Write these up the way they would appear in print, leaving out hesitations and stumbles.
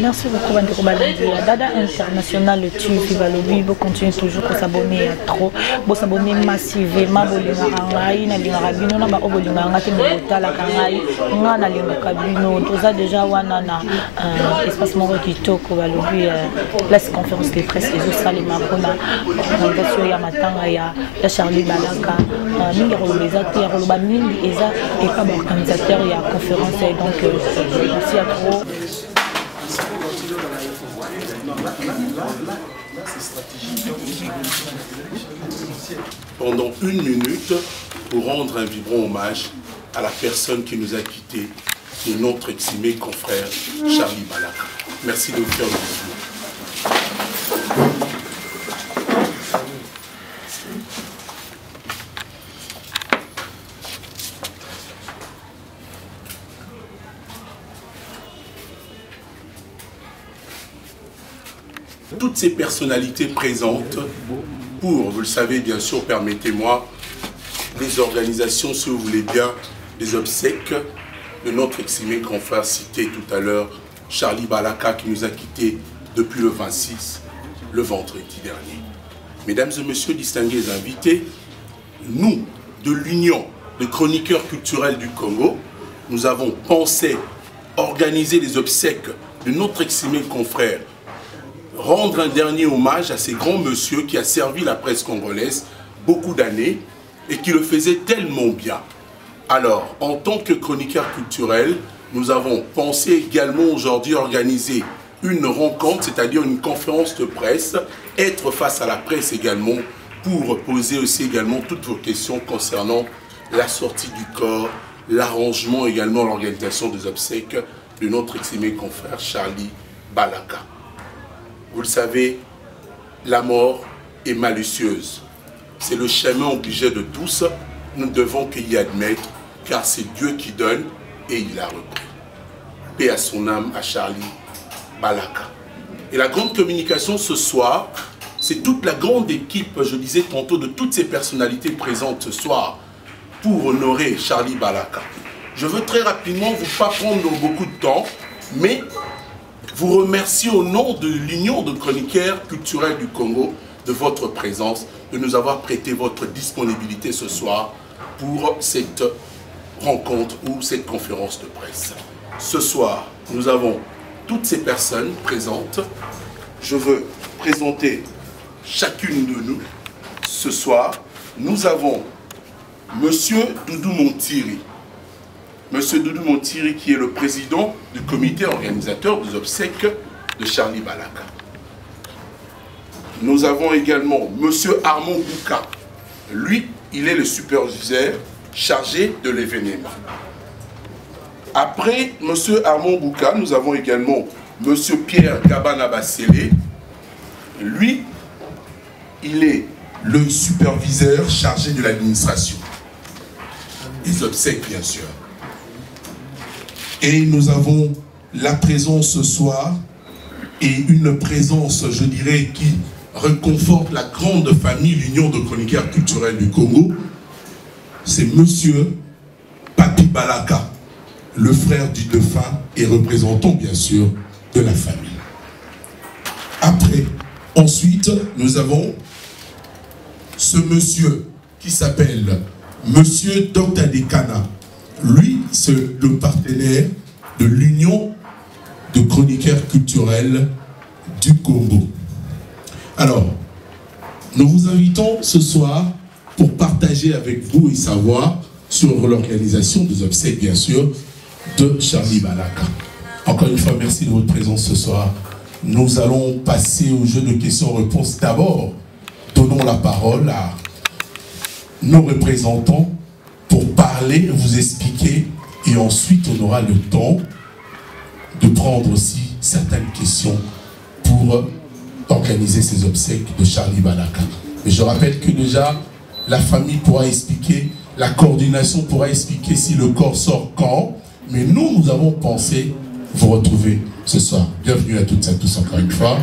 Merci beaucoup, Bandeko Balandi. Dada International, tu viva le lui, vous continuez toujours à s'abonner à trop, vous s'abonner massivement, vous l'ingaraï, na l'ingarabino, na ba obolingangati mobota la kangai, nga na l'ingakabino, toza déjà wanana espace moro kitoko balobi place conférence de presse les osalema pona organisation ya matanga ya Charlie Balaka, mingi rolobeza te roloba mingi eza et pas organisateur ya conférence donc merci à trop. Pendant 1 minute pour rendre un vibrant hommage à la personne qui nous a quittés, qui est notre estimé confrère Charlie Balaka. Merci de vous faire le discours. Toutes ces personnalités présentes pour, vous le savez bien sûr, permettez-moi, les organisations, si vous voulez bien, des obsèques de notre estimé confrère cité tout à l'heure, Charlie Balaka, qui nous a quittés depuis le 26, le vendredi dernier. Mesdames et messieurs, distingués invités, nous, de l'Union des chroniqueurs culturels du Congo, nous avons pensé organiser les obsèques de notre estimé confrère, rendre un dernier hommage à ces grands messieurs qui a servi la presse congolaise beaucoup d'années et qui le faisait tellement bien. Alors, en tant que chroniqueur culturel, nous avons pensé également aujourd'hui organiser une rencontre, c'est-à-dire une conférence de presse, être face à la presse également, pour poser aussi également toutes vos questions concernant la sortie du corps, l'arrangement également, l'organisation des obsèques de notre estimé confrère Charlie Balaka. Vous le savez, la mort est malicieuse. C'est le chemin obligé de tous. Nous ne devons qu'y admettre, car c'est Dieu qui donne et il a repris. Paix à son âme, à Charlie Balaka. Et la grande communication ce soir, c'est toute la grande équipe, je disais tantôt, de toutes ces personnalités présentes ce soir pour honorer Charlie Balaka. Je veux très rapidement, vous pas prendre beaucoup de temps, mais vous remercier au nom de l'Union de chroniqueurs culturels du Congo de votre présence, de nous avoir prêté votre disponibilité ce soir pour cette rencontre ou cette conférence de presse. Ce soir, nous avons toutes ces personnes présentes. Je veux présenter chacune de nous. Ce soir, nous avons Monsieur Doudou Montiri. Monsieur Doudou Montiri qui est le président du comité organisateur des obsèques de Charlie Balaka. Nous avons également Monsieur Armand Bouka. Lui, il est le superviseur chargé de l'événement. Après Monsieur Armand Bouka, nous avons également Monsieur Pierre Kabana-Bassélé. Lui, il est le superviseur chargé de l'administration. Les obsèques, bien sûr. Et nous avons la présence ce soir, et une présence, je dirais, qui réconforte la grande famille, l'Union de chroniqueurs culturels du Congo. C'est Monsieur Papi Balaka, le frère du défunt et représentant, bien sûr, de la famille. Après, ensuite, nous avons ce monsieur qui s'appelle Monsieur Dr Dekana. Lui, c'est le partenaire de l'Union de chroniqueurs culturels du Congo. Alors, nous vous invitons ce soir pour partager avec vous et savoir sur l'organisation des obsèques, bien sûr, de Charlie Balaka. Encore une fois, merci de votre présence ce soir. Nous allons passer au jeu de questions-réponses. D'abord, donnons la parole à nos représentants pour parler, vous expliquer, et ensuite on aura le temps de prendre aussi certaines questions pour organiser ces obsèques de Charlie Balaka. Mais je rappelle que déjà, la famille pourra expliquer, la coordination pourra expliquer si le corps sort quand, mais nous avons pensé vous retrouver ce soir. Bienvenue à toutes et à tous encore une fois.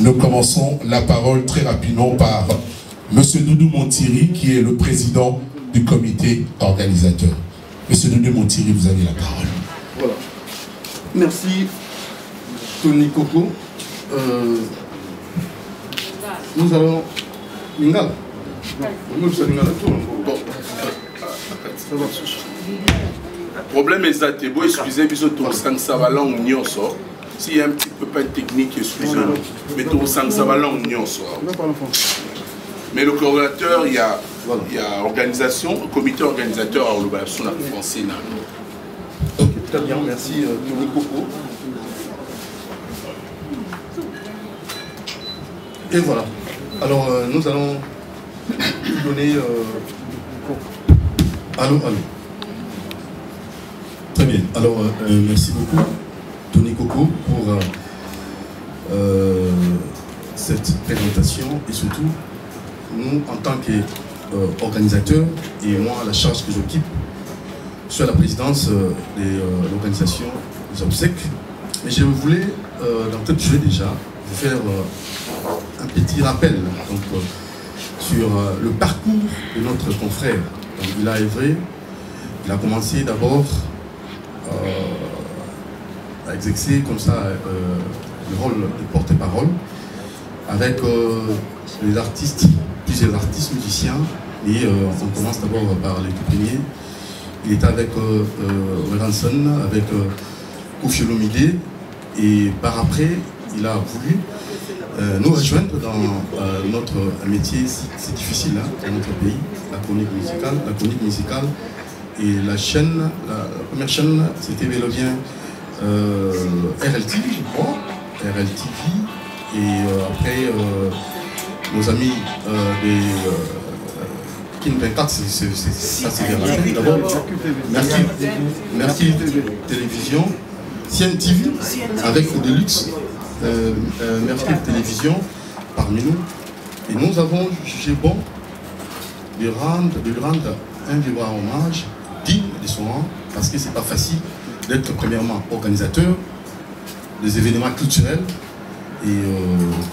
Nous commençons la parole très rapidement par Monsieur Doudou Montiri, qui est le président du comité organisateur. Monsieur Doudou Montiri, vous avez la parole. Voilà. Merci. Tony Coco. Nous allons... Lingala. Problème est beau, excusez moi tout ça va langue nyonso. S'il y a un petit peu pas technique, excusez-moi. Mais tout ça va langue nyonso. Mais le coordinateur, il y a organisation, comité organisateur à l'obligation de français. Ok, très bien, merci Tony Coco. Et voilà. Alors nous allons donner... Allô. Très bien. Alors merci beaucoup Tony Coco pour cette présentation et surtout nous en tant qu'organisateurs et moi la charge que j'occupe sur la présidence de l'organisation des obsèques. Mais je voulais d'entrée de jeu déjà vous faire un petit rappel donc, sur le parcours de notre confrère. Donc, il a œuvré, il a commencé d'abord à exercer comme ça le rôle de porte-parole avec les artistes, plusieurs artistes musiciens et on commence d'abord par les tout premiers. Il était avec Ranson, avec Koffi Olomide et par après il a voulu nous rejoindre dans notre métier, c'est difficile hein, dans notre pays, la chronique musicale et la chaîne, la première chaîne c'était bel et bien RLTV, je crois, RLTV et après nos amis des King 24, ça c'est vers la fin. D'abord, merci Télévision, CNTV avec Deluxe. Merci Télévision parmi nous et nous avons jugé bon de lui rendre un vibrant hommage digne de son rang parce que c'est pas facile d'être premièrement organisateur des événements culturels et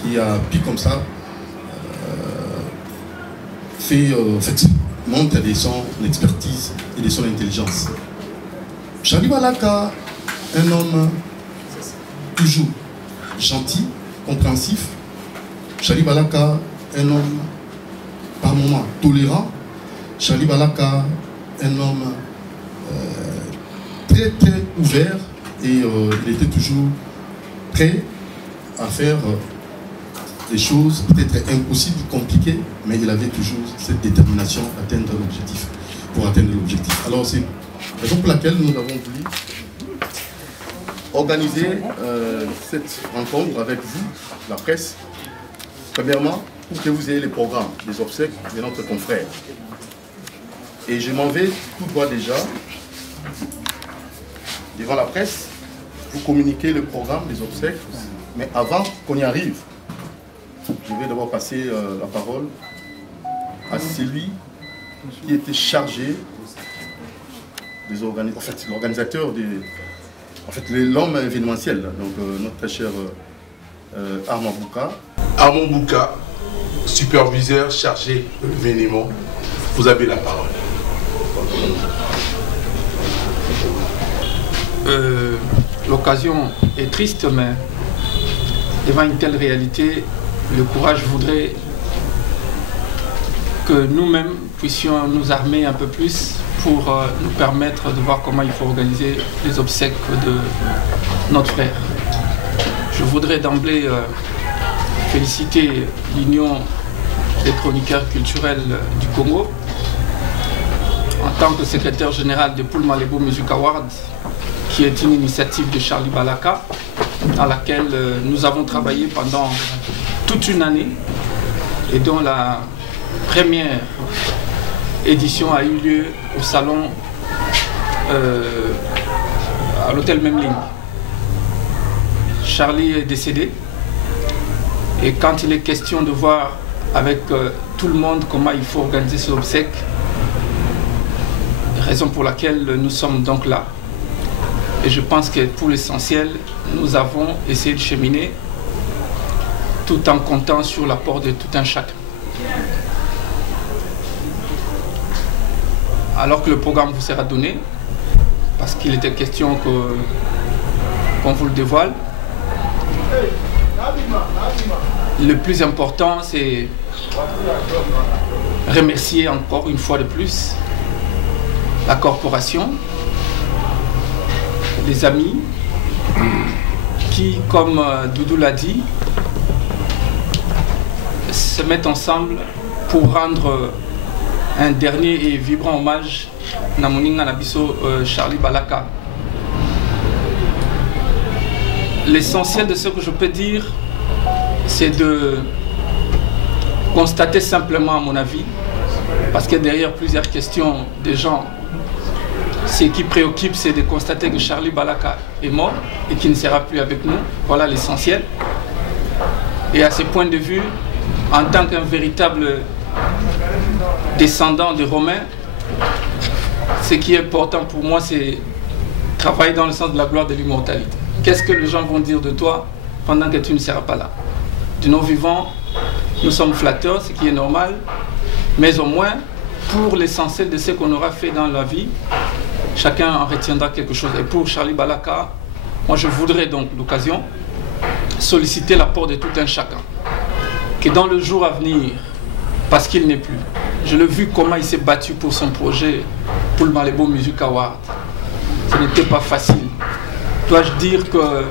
qui a pu comme ça montre de son expertise et de son intelligence. Charlie Balaka, un homme toujours gentil, compréhensif. Charlie Balaka, un homme par moments tolérant. Charlie Balaka, un homme très très ouvert et il était toujours prêt à faire des choses peut-être impossibles, compliquées, mais il avait toujours cette détermination d'atteindre l'objectif, pour atteindre l'objectif. Alors c'est la raison pour laquelle nous avons voulu organiser cette rencontre avec vous, la presse, premièrement pour que vous ayez les programmes des obsèques de notre confrère. Et je m'en vais tout droit déjà devant la presse pour communiquer le programme des obsèques, mais avant qu'on y arrive, je vais d'abord passer la parole à celui qui était chargé des organisateurs, en fait l'organisateur des... En fait, l'homme événementiel, donc notre très cher Armand Bouka. Armand Bouka, superviseur chargé de l'événement, vous avez la parole. L'occasion est triste, mais devant une telle réalité, le courage voudrait que nous-mêmes puissions nous armer un peu plus pour nous permettre de voir comment il faut organiser les obsèques de notre frère. Je voudrais d'emblée féliciter l'Union des chroniqueurs culturels du Congo en tant que secrétaire général de Poul Malebo Music Award, qui est une initiative de Charlie Balaka, dans laquelle nous avons travaillé pendant toute une année et dont la première édition a eu lieu au salon à l'hôtel Memling. Charlie est décédé et quand il est question de voir avec tout le monde comment il faut organiser ces obsèques, raison pour laquelle nous sommes donc là. Et je pense que pour l'essentiel, nous avons essayé de cheminer tout en comptant sur l'apport de tout un chacun. Alors que le programme vous sera donné, parce qu'il était question qu'on vous le dévoile, le plus important, c'est remercier encore une fois de plus la corporation, les amis qui, comme Doudou l'a dit, se mettent ensemble pour rendre un dernier et vibrant hommage à Moninga Nabiso Charlie Balaka. L'essentiel de ce que je peux dire, c'est de constater simplement, à mon avis, parce que derrière plusieurs questions des gens, ce qui préoccupe, c'est de constater que Charlie Balaka est mort et qu'il ne sera plus avec nous. Voilà l'essentiel. Et à ce point de vue, en tant qu'un véritable descendant de Romains, ce qui est important pour moi, c'est travailler dans le sens de la gloire de l'immortalité. Qu'est-ce que les gens vont dire de toi pendant que tu ne seras pas là? De nos vivants, nous sommes flatteurs, ce qui est normal, mais au moins, pour l'essentiel de ce qu'on aura fait dans la vie, chacun en retiendra quelque chose. Et pour Charlie Balaka, moi je voudrais donc l'occasion solliciter l'apport de tout un chacun. Que dans le jour à venir, parce qu'il n'est plus, je l'ai vu comment il s'est battu pour son projet, pour le Malebo Music Award. Ce n'était pas facile. Dois-je dire que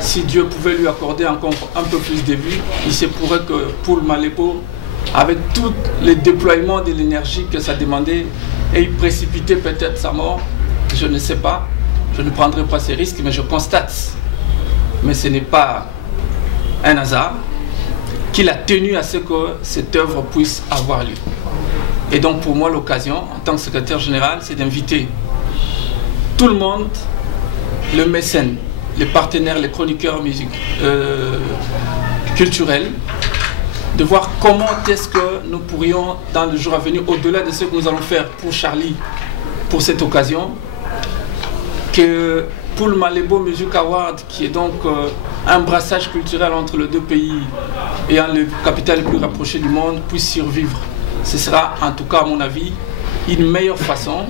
si Dieu pouvait lui accorder encore un peu plus de vie, il se pourrait que pour le Malebo, avec tous les déploiements de l'énergie que ça demandait, et il précipitait peut-être sa mort, je ne sais pas, je ne prendrai pas ces risques, mais je constate, mais ce n'est pas un hasard, qu'il a tenu à ce que cette œuvre puisse avoir lieu. Et donc pour moi l'occasion, en tant que secrétaire général, c'est d'inviter tout le monde, le mécène, les partenaires, les chroniqueurs culturels, de voir comment est-ce que nous pourrions, dans le jour à venir, au-delà de ce que nous allons faire pour Charlie, pour cette occasion, que pour le Malebo Music Award, qui est donc un brassage culturel entre les deux pays et le capital le plus rapproché du monde, puisse survivre. Ce sera, en tout cas à mon avis, une meilleure façon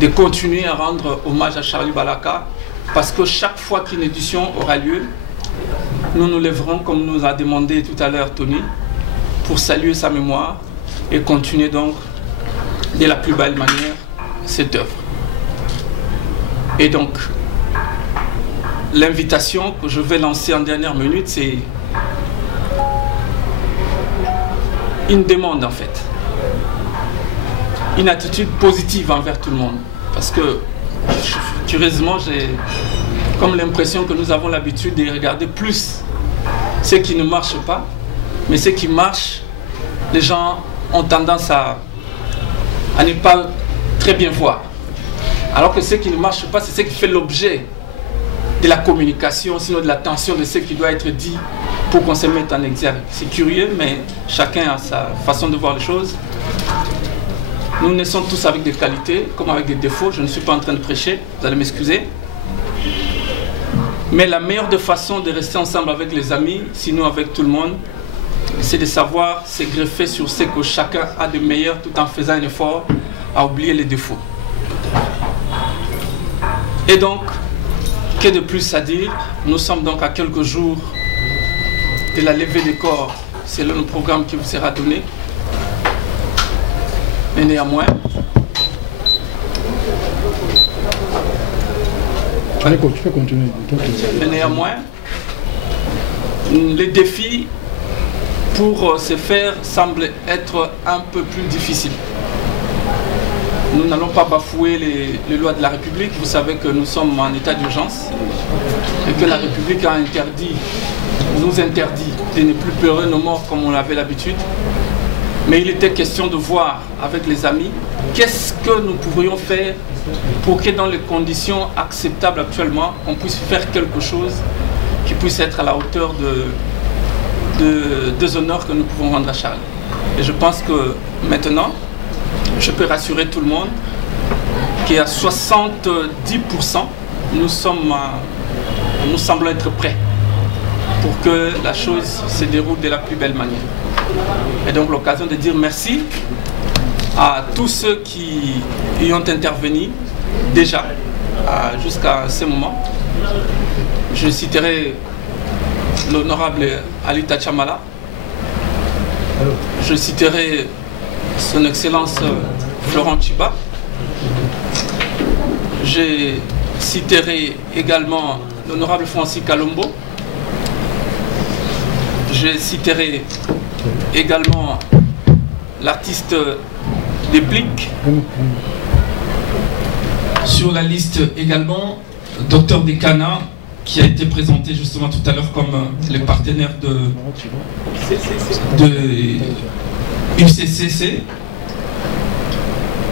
de continuer à rendre hommage à Charlie Balaka, parce que chaque fois qu'une édition aura lieu, nous nous lèverons, comme nous a demandé tout à l'heure Tony, pour saluer sa mémoire et continuer donc de la plus belle manière cette œuvre. Et donc, l'invitation que je vais lancer en dernière minute, c'est une demande en fait. Une attitude positive envers tout le monde. Parce que, curieusement, j'ai comme l'impression que nous avons l'habitude de regarder plus ce qui ne marche pas, mais ce qui marche, les gens ont tendance à ne pas très bien voir. Alors que ce qui ne marche pas, c'est ce qui fait l'objet de la communication, sinon de l'attention de ce qui doit être dit pour qu'on se mette en exergue. C'est curieux, mais chacun a sa façon de voir les choses. Nous naissons tous avec des qualités, comme avec des défauts. Je ne suis pas en train de prêcher, vous allez m'excuser. Mais la meilleure des façons de rester ensemble avec les amis, sinon avec tout le monde, c'est de savoir se greffer sur ce que chacun a de meilleur tout en faisant un effort à oublier les défauts. Et donc, que de plus à dire? Nous sommes donc à quelques jours de la levée des corps, c'est le programme qui vous sera donné. Mais néanmoins, tu peux continuer. Mais néanmoins, les défis pour se faire semblent être un peu plus difficiles. Nous n'allons pas bafouer les lois de la République. Vous savez que nous sommes en état d'urgence et que la République a nous interdit de ne plus pleurer nos morts comme on l'avait l'habitude. Mais il était question de voir avec les amis qu'est-ce que nous pourrions faire pour que dans les conditions acceptables actuellement, on puisse faire quelque chose qui puisse être à la hauteur des honneurs que nous pouvons rendre à Charles. Et je pense que maintenant, je peux rassurer tout le monde qu'à 70%, nous semblons être prêts pour que la chose se déroule de la plus belle manière. Et donc l'occasion de dire merci à tous ceux qui y ont intervenu déjà jusqu'à ce moment. Je citerai l'honorable Alita Chamala. Je citerai son Excellence Florent Chiba. Je citerai également l'honorable Francis Kalombo. Je citerai également l'artiste des Blics. Sur la liste également, Dr Dekana, qui a été présenté justement tout à l'heure comme le partenaire de UCCC,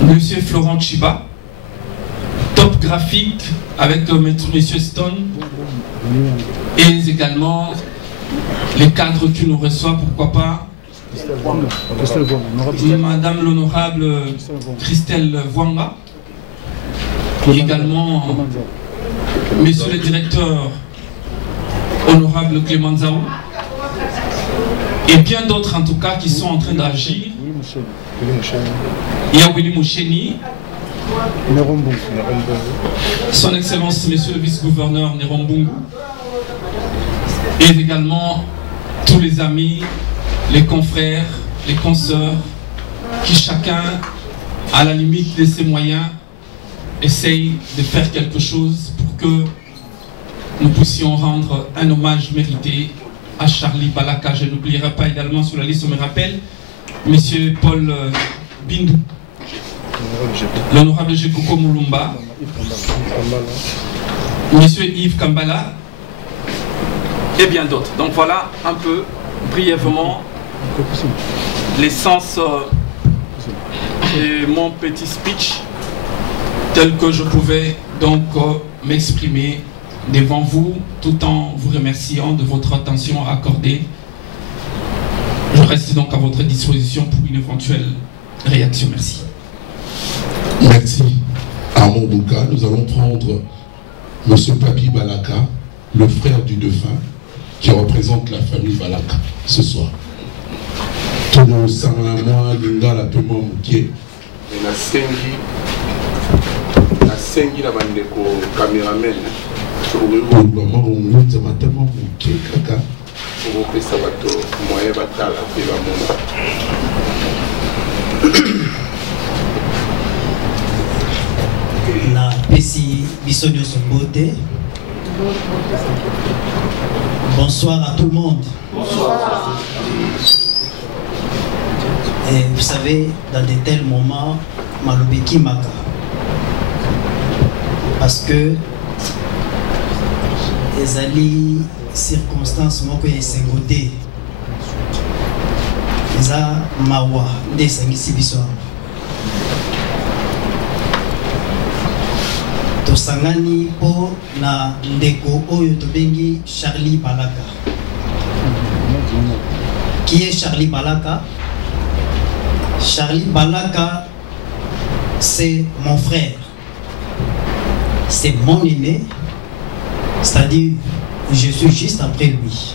Monsieur Florent Chiba, Top Graphique avec Monsieur Stone, et également les cadres qui nous reçoivent, pourquoi pas, Madame l'honorable Christelle Vwanga, également Monsieur le directeur honorable Clément Zao, et bien d'autres en tout cas qui sont en train d'agir. Il y a Willy Moucheni, son Excellence Monsieur le vice-gouverneur Nerombungu, et également tous les amis, les confrères, les consoeurs, qui chacun, à la limite de ses moyens, essaye de faire quelque chose pour que nous puissions rendre un hommage mérité à Charlie Balaka. Je n'oublierai pas également sur la liste, on me rappelle, Monsieur Paul Bindou, l'honorable Jekoko Moulumba, Monsieur Yves Kambala, et bien d'autres. Donc voilà un peu brièvement l'essence de mon petit speech tel que je pouvais donc m'exprimer devant vous, tout en vous remerciant de votre attention accordée. Je reste donc à votre disposition pour une éventuelle réaction. Merci. Merci. À Mombouka, nous allons prendre M. Papi Balaka, le frère du défunt, qui représente la famille Balaka ce soir. Tout le sang-la-moi, l'ingala, tout le monde qui nasengi na bandeko cameraman okopesa bato moyen batala mpe bamona. Na pesi biso nyonso mbote. Bonsoir à tout le monde. Bonsoir. Et vous savez, dans de tels moments, malobeki maka. Parce que les alliés circonstances moko ya sengote eza mawa nde esangisi biso tosangani mpo na ndeko oyo tobengi Charlie Balaka. Qui est Charlie Balaka? Charlie Balaka, c'est mon frère, c'est mon aîné, c'est-à-dire je suis juste après lui.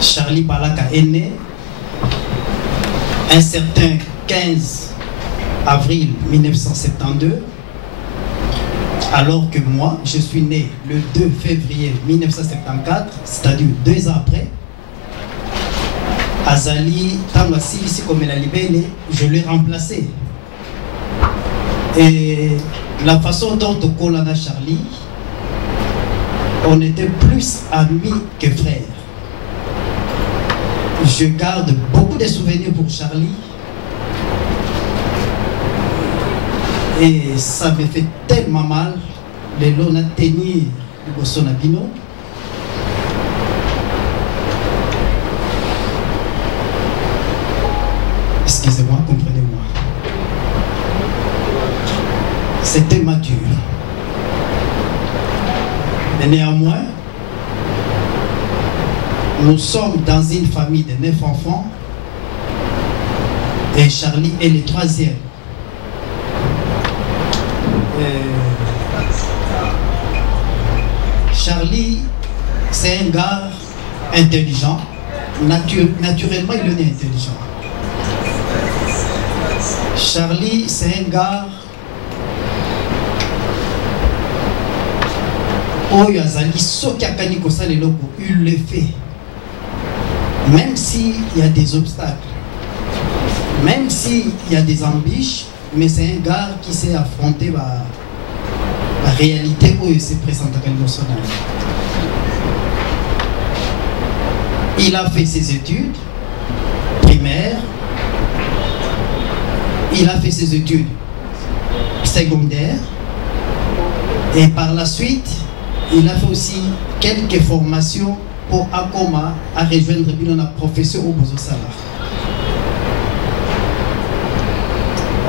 Charlie Balaka est né un certain 15 avril 1972, alors que moi, je suis né le 2 février 1974, c'est-à-dire 2 ans après. Azali, Tamasi, ici comme la libelle, je l'ai remplacé. Et la façon dont on colle à Charlie, on était plus amis que frères. Je garde beaucoup de souvenirs pour Charlie. Et ça me fait tellement mal de l'on a tenir le Bolsonaro. Excusez-moi, comprenez-moi. C'était mature. Mais néanmoins, nous sommes dans une famille de 9 enfants et Charlie est le 3e. Charlie, c'est un gars intelligent. Naturellement, il est intelligent. Charlie, c'est un gars oyo azali soki akani kosala eloko, il le fait. Même s'il y a des obstacles, même s'il y a des embûches, mais c'est un gars qui s'est affronté la réalité où il se présente à Kaliosona. Il a fait ses études primaires, il a fait ses études secondaires, et par la suite, il a fait aussi quelques formations pour Akoma à rejoindre la profession au Bozosala.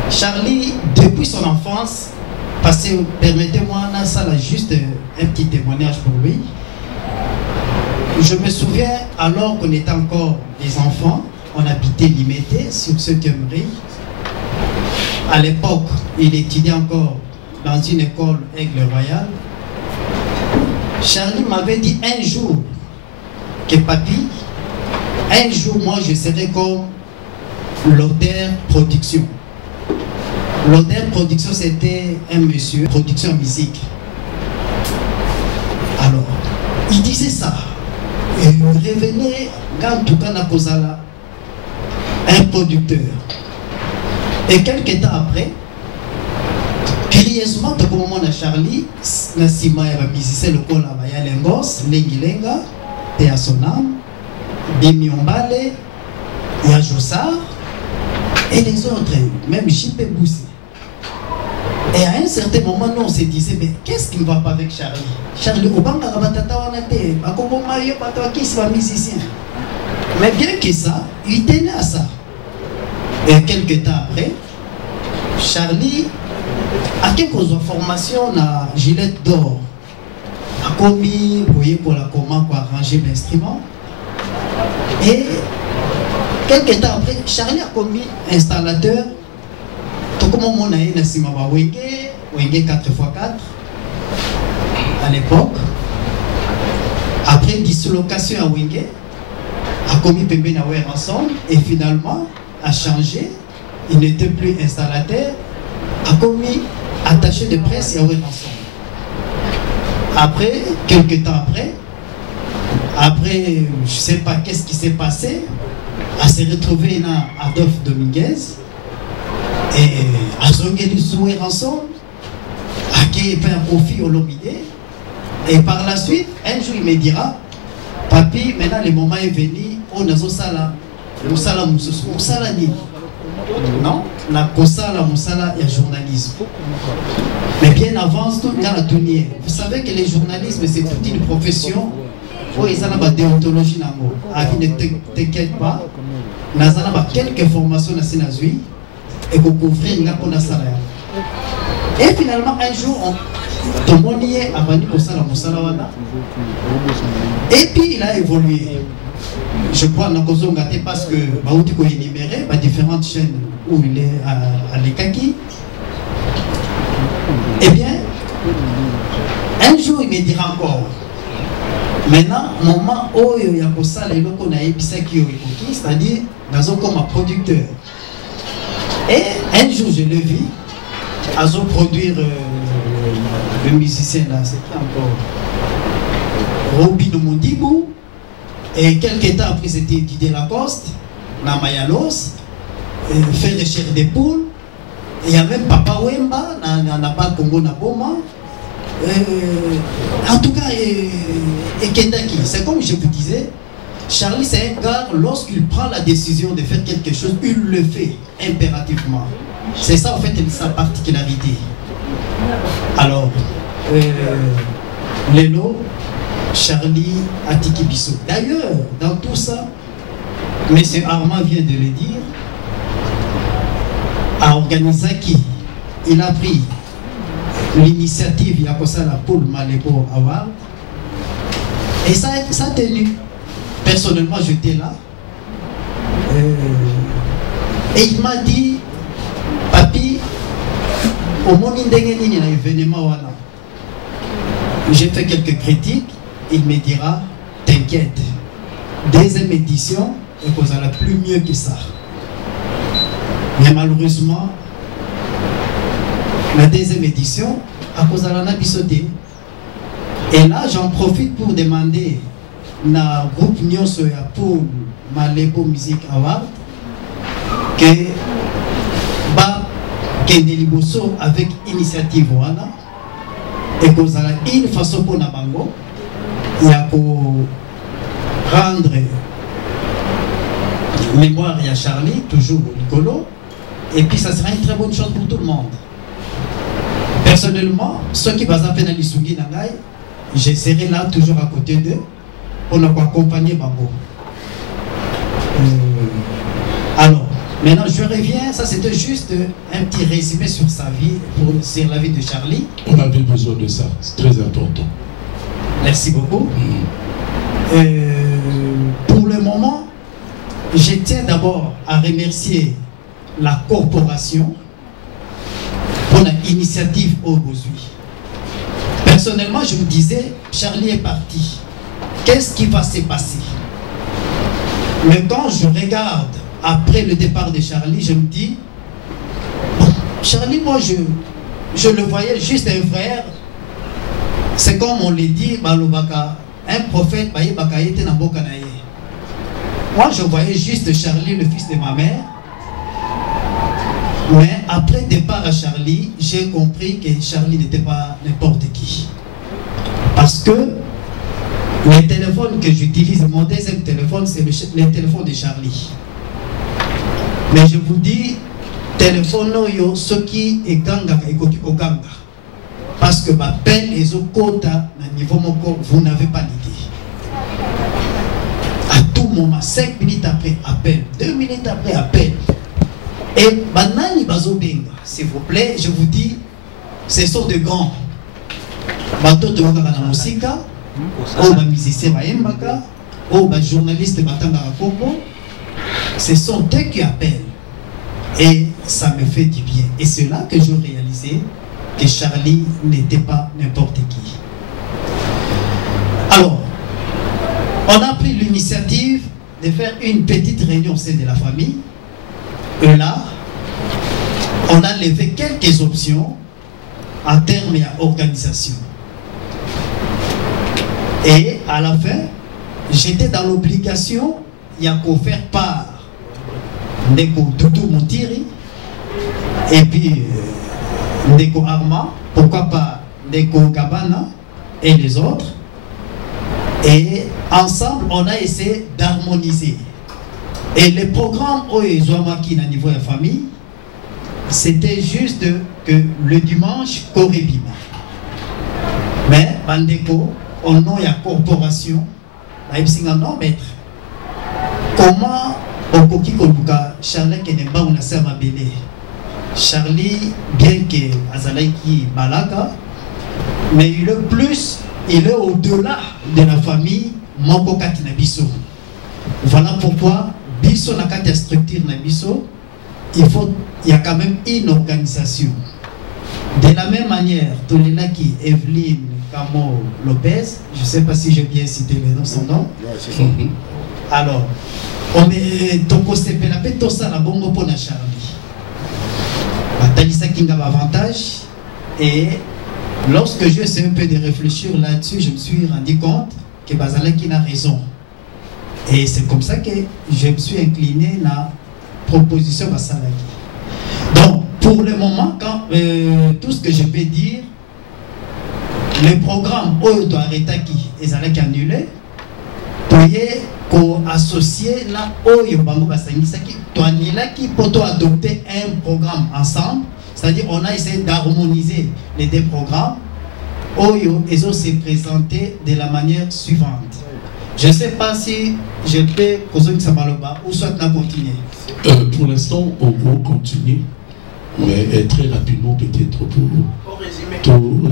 Charlie, depuis son enfance, parce que permettez-moi, ça juste un petit témoignage pour lui. Je me souviens, alors qu'on était encore des enfants, on habitait Limité, sur ce Kemri. À l'époque, il étudiait encore dans une école Aigle Royal. Charlie m'avait dit un jour que papy, un jour moi je serai comme l'Oder Production. L'Oder Production, c'était un monsieur, production musique. Alors, il disait ça. Et il revenait quand tout cas n'a un producteur. Et quelques temps après, curieusement, au moment de Charlie, Nassima a musicien le col à Maya Lengos, Lengi Lenga, et à son âme, Bimi Ombale, Yajossar, et les autres, même JP Boussi. Et à un certain moment, nous on se disait, mais qu'est-ce qui ne va pas avec Charlie? Charlie, Obanga Rabatata Wanate, Bakobo Mayo, Patoaki, c'est musicien. Mais bien que ça, il tenait à ça. Et quelques temps après, Charlie a quelques formations à Gillette d'Or. A commis, vous voyez, pour la comment pour arranger l'instrument. Et quelques temps après, Charlie a commis installateur. Tout comme on a eu Nassima Wenge 4x4 à l'époque. Après dislocation à Wenge, a commis Pembe Nawer ensemble et finalement a changé. Il n'était plus installateur, a commis attaché de presse et Nawer ensemble. Après, quelques temps après, je ne sais pas qu'est-ce qui s'est passé, a se retrouvé là Adolphe Dominguez et a zongé jouer ensemble, a fait un profit au Lomide. Et par la suite, un jour il me dira, papi, maintenant le moment est venu, on a Sala, Moussala ni. Non, la Kosala Moussala et journalisme. Mais bien avant, tout dans la tournée. Vous savez que le journalisme, c'est toute une profession où ils ont la déontologie. Ne t'inquiète pas, nous avons quelques formations dans ces nazis et pour couvrir la salaire. Et finalement, un jour, tout le monde y est avani Kosala Moussala. Et puis il a évolué. Je crois que parce que Baouti a énuméré différentes chaînes où il est à l'Ekaki. Eh bien, un jour il me dira encore. Maintenant, moment où il y a ça, les locaux c'est-à-dire dans un comme producteur. Et un jour je le vis, à produire le musicien là, c'était encore Robino Mondibou. Et quelques temps après, c'était Didier Lacoste, Namayalos, faire des chairs de poule. Il y a même Papa Wemba, n'a pas Congo Naboma. En tout cas, et Kendaki, c'est comme je vous disais, Charlie, c'est un gars, lorsqu'il prend la décision de faire quelque chose, il le fait impérativement. C'est ça, en fait, sa particularité. Alors, Lélo, Charlie Atiki Bissot. D'ailleurs, dans tout ça, M. Armand vient de le dire, à Organizaki, il a pris l'initiative Yakosala pour Malebo Award et ça a tenu. Personnellement, j'étais là et il m'a dit, papi, au moment où il y a événement, j'ai fait quelques critiques. Il me dira, t'inquiète, deuxième édition, et qu'on sera plus mieux que ça. Mais malheureusement, la deuxième édition, à cause de la bisoté. Et là, j'en profite pour demander na groupe Nyonso ya pour Malebo Music Award que ba kende liboso avec initiative wana et que ça une façon pour na bango ya ko rendre mémoire à Charlie toujours rigolo et puis ça sera une très bonne chose pour tout le monde. Personnellement, ceux qui basent à peine à l'Isugi Nangai, je serai là toujours à côté d'eux pour nous accompagner Bango. Alors, maintenant je reviens, ça c'était juste un petit résumé sur sa vie, sur la vie de Charlie. On avait besoin de ça, c'est très important. Merci beaucoup. Pour le moment, je tiens d'abord à remercier la corporation pour l'initiative aujourd'hui. Personnellement, je me disais, Charlie est parti. Qu'est-ce qui va se passer? Mais quand je regarde après le départ de Charlie, je me dis, bon, Charlie, moi, je le voyais juste un frère. C'est comme on l'a dit, un prophète, moi, je voyais juste Charlie, le fils de ma mère. Mais après le départ à Charlie, j'ai compris que Charlie n'était pas n'importe qui. Parce que le téléphone que j'utilise, mon deuxième téléphone, c'est le téléphone de Charlie. Mais je vous dis, téléphone, ce qui est ganga, ganga. Parce que ma peine et au quota, niveau vous n'avez pas l'idée. À tout moment, 5 minutes après appel, 2 minutes après appel. Et Banani Bazobenga, s'il vous plaît, je vous dis, ce sont de grands. Bateau de Wakana Mosika, ou ma musicien Maembaka, ou ma journaliste Batanga Rakobo, ce sont eux qui appellent. Et ça me fait du bien. Et c'est là que j'ai réalisé que Charlie n'était pas n'importe qui. Alors, on a pris l'initiative de faire une petite réunion au sein de la famille. Et là, on a levé quelques options en termes d'organisation. Et à la fin, j'étais dans l'obligation, il y a qu'à faire part Ndeko Doudou Montiri et puis Ndeko Arma, pourquoi pas Ndeko Gabana et les autres. Et ensemble, on a essayé d'harmoniser. Et le programme Oezouamaki à niveau de la famille, c'était juste que le dimanche, Korébima. Mais, Bandeko, au nom de la corporation, non, maître, comment on peut Charlie qui n'est pas un assaillant belé. Charlie, bien que Azalaiki Balaka, mais il est plus, il est au-delà de la famille Moko Katinabiso. Voilà pourquoi Biso n'a qu'à structure na biso, il y a quand même une organisation. De la même manière, Tolinaki Evelyne Camo Lopez, je ne sais pas si j'ai bien cité le nom, son nom. Alors, on est toko sepela pe to ça na bongo pour na Charlie. Batalisa qui a avantage et lorsque j'ai essayé un peu de réfléchir là-dessus, je me suis rendu compte que Bazala qui a raison. Et c'est comme ça que je me suis incliné à la proposition de Salaki. Donc, pour le moment, quand, tout ce que je peux dire, le programme Oyo Aretaki et Salaki annulé, pour associer la Oyo Bango Basangisaki, pour adopter un programme ensemble, c'est-à-dire on a essayé d'harmoniser les deux programmes. Oyo et se présenter de la manière suivante. Je ne sais pas si je peux poser ça maloba ou soit continuer. Pour l'instant, on va continuer, mais très rapidement peut-être pour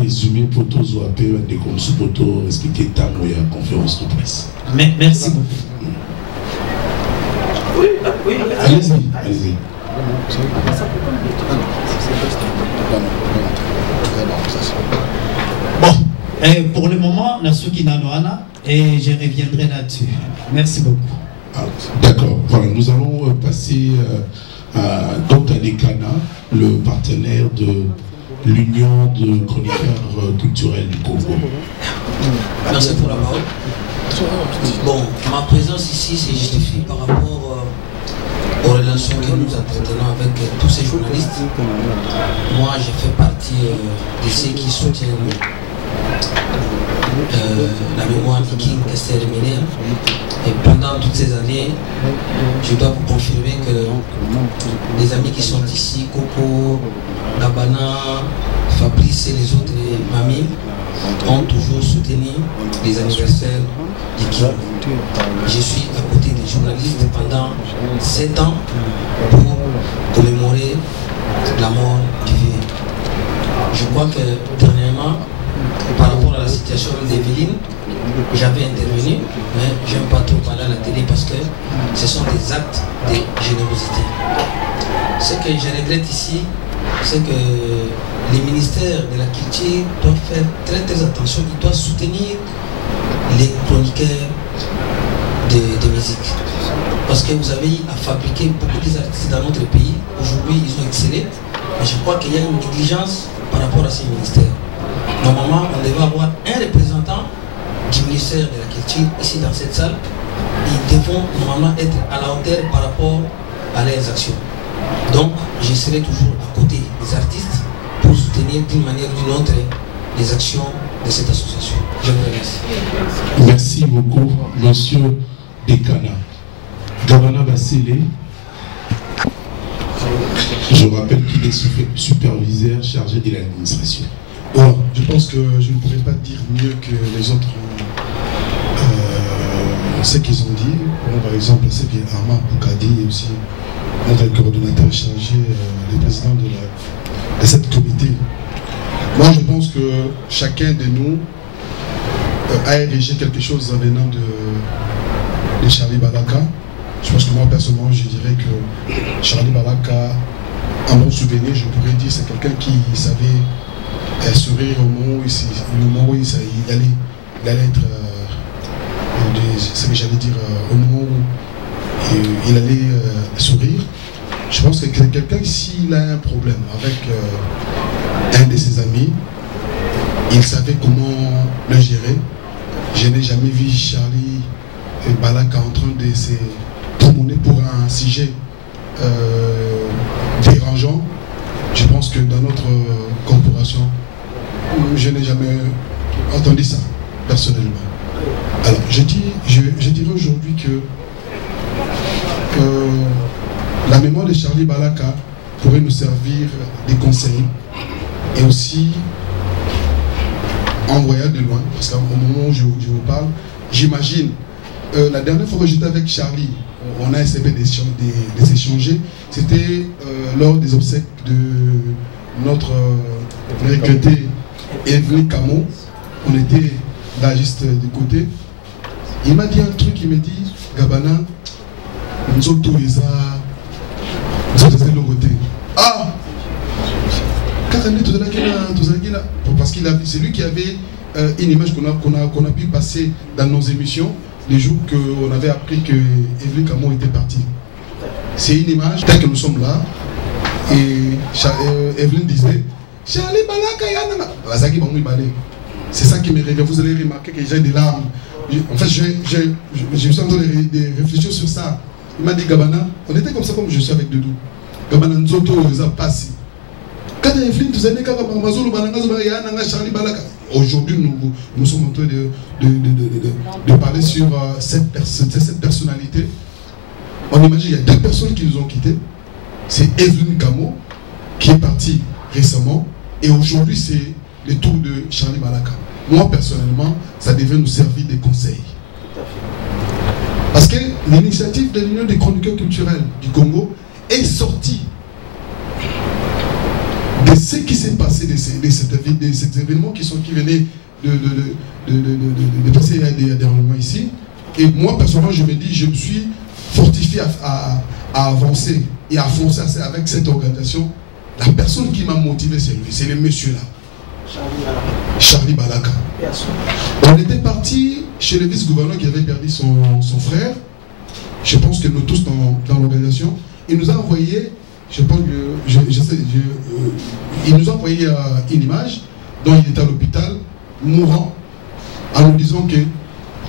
résumer pour tous ou appeler des consul pour tout expliquer ta moyenne conférence de presse. Mais merci beaucoup. Oui, allez-y, allez-y. Bon, pour le moment, Nasuki Nanoana, et je reviendrai là-dessus. Merci beaucoup. Ah, d'accord, voilà, nous allons passer à Dr. Lekana, le partenaire de l'Union de chroniqueurs culturels du Congo. Merci pour la parole. Bon, ma présence ici se justifie par rapport aux relations que nous entretenons avec tous ces journalistes. Moi, je fais partie de ceux qui soutiennent la mémoire du King Esther Emile. Et pendant toutes ces années, je dois vous confirmer que les amis qui sont ici, Coco, Gabana, Fabrice et les autres mamies, ont toujours soutenu les anniversaires du King. Je suis à côté des journalistes pendant 7 ans pour commémorer la mort du vieux. Je crois que dernièrement, par rapport à la situation d'Evelyne, j'avais intervenu, mais je n'aime pas trop parler à la télé parce que ce sont des actes de générosité. Ce que je regrette ici, c'est que les ministères de la culture doivent faire très attention, ils doivent soutenir les chroniqueurs de musique. Parce que vous avez à fabriquer beaucoup d'artistes dans notre pays. Aujourd'hui, ils ont excellé, mais je crois qu'il y a une négligence par rapport à ces ministères. Normalement, on devait avoir un représentant du ministère de la Culture ici dans cette salle. Ils devront normalement être à la hauteur par rapport à leurs actions. Donc, je serai toujours à côté des artistes pour soutenir d'une manière ou d'une autre les actions de cette association. Je vous remercie. Merci beaucoup, monsieur Dekana. Gabana Bassele, je rappelle qu'il est superviseur chargé de l'administration. Alors, je pense que je ne pourrais pas dire mieux que les autres ce qu'ils ont dit. Bon, par exemple, ce que Armand Boukadi et aussi notre coordonnateur chargé, le président de cette comité. Moi, je pense que chacun de nous a érigé quelque chose venant de Charlie Balaka. Je pense que moi, personnellement, je dirais que Charlie Balaka, à mon souvenir, je pourrais dire c'est quelqu'un qui savait sourire au moment où il allait être, ce que j'allais dire, au moment où il allait sourire. Je pense que quelqu'un, s'il a un problème avec un de ses amis, il savait comment le gérer. Je n'ai jamais vu Charlie Balaka en train de se promener pour un sujet dérangeant. Je pense que dans notre corporation, je n'ai jamais entendu ça, personnellement. Alors, je dirais aujourd'hui que la mémoire de Charlie Balaka pourrait nous servir des conseils et aussi en voyant de loin, parce qu'au moment où je vous parle, j'imagine, la dernière fois que j'étais avec Charlie, on a essayé de s'échanger, c'était lors des obsèques de notre regretté Evelyne Camo. On était là juste du côté. Il m'a dit un truc, il m'a dit, Gabana, nous sommes tous les ah, parce qu'il c'est lui qui avait une image qu'on a pu passer dans nos émissions les jours qu'on avait appris que Evelyne Camo était partie. C'est une image, telle que nous sommes là, et Evelyne disait Charlie Balaka Yana. C'est ça qui me révèle. Vous allez remarquer que j'ai des larmes. En fait, je me suis en train de réfléchir sur ça. Il m'a dit Gabana, on était comme ça comme je suis avec Doudou. Gabana Nzoto, ils ont passé. Quand Evelyne, tu sais, Charlie Balaka. Aujourd'hui, nous sommes en train de parler sur cette personnalité. On imagine, il y a deux personnes qui nous ont quittés. C'est Evelyne Camo, qui est partie récemment, et aujourd'hui, c'est le tour de Charlie Balaka. Moi, personnellement, ça devait nous servir des conseils. Parce que l'initiative de l'Union des chroniqueurs culturels du Congo est sortie de ce qui s'est passé, de cet événement qui venait de passer dernièrement ici. Et moi, personnellement, je me dis, je me suis fortifié à avancer et à foncer avec cette organisation. La personne qui m'a motivé, c'est lui, c'est le monsieur là. Charlie Balaka. On était parti chez le vice-gouverneur qui avait perdu son frère. Je pense que nous tous dans l'organisation. Il nous a envoyé, je pense que il nous a envoyé une image dont il était à l'hôpital, mourant. en nous disant que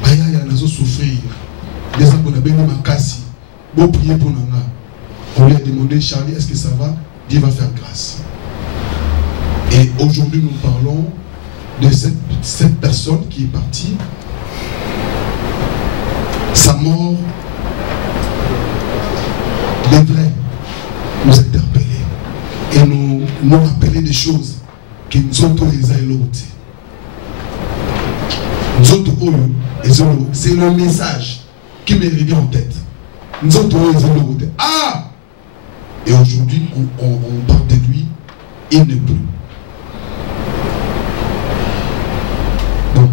Baya y a nazo souffrir. Des gens qu'on a béni makasi. Bon prier pour Nanga. On lui a demandé, Charlie, est-ce que ça va? Dieu va faire grâce. Et aujourd'hui, nous parlons de cette personne qui est partie. Sa mort devrait nous interpeller et nous rappeler des choses qui nous ont c'est le message qui me revient en tête. Nous autres, ah! Et aujourd'hui, on parle de lui, il n'est plus. Donc,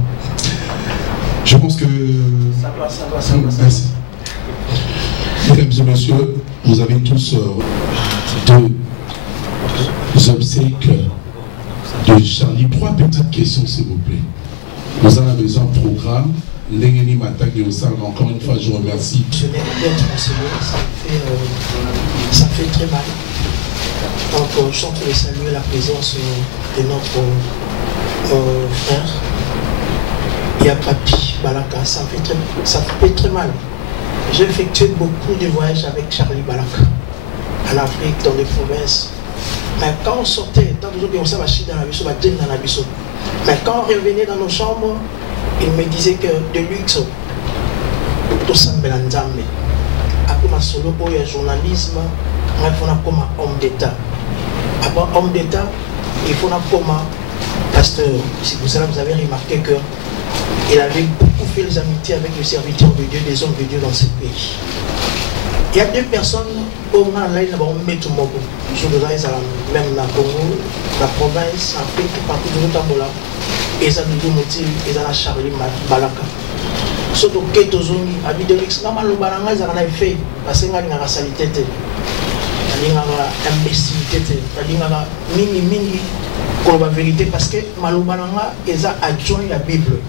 je pense que... Ça va. Merci. Mesdames et messieurs, vous avez tous deux obsèques de Charlie. 3 petites questions, s'il vous plaît. Nous avons besoin d'un programme. L'Engeni m'attaque et au sein, encore une fois, je vous remercie. Je n'ai d'être mentionné, ça fait très mal. Donc, je sens que saluer la présence de notre frère. Papi Balaka, ça fait très mal. J'ai effectué beaucoup de voyages avec Charlie Balaka en Afrique, dans les provinces. Mais quand on sortait, tant de gens qui ont ça, mais quand on revenait dans nos chambres, il me disait que de luxe, tout ça me l'enjambe. Après ma solo pour le journalisme, il faut comme homme d'État. Après homme d'État, il faut comme pasteur. C'est pour cela que vous avez remarqué que il avait beaucoup fait les amitiés avec les serviteurs de Dieu, des hommes de Dieu dans ce pays. Il y a 2 personnes au moins là, ils vont mettre mon goût. Je vous dis, même dans le Congo, la province, en fait, partout de l'Outambola, et ça nous dit, et ça a Charlie Balaka. Surtout que Tozongi, à Bidélix, normalement, le Balanga, ça a fait, parce qu'il y a une salité, il y a une imbécilité, il y a une vérité, parce que Malobalanga, ils ont adjoint la Bible.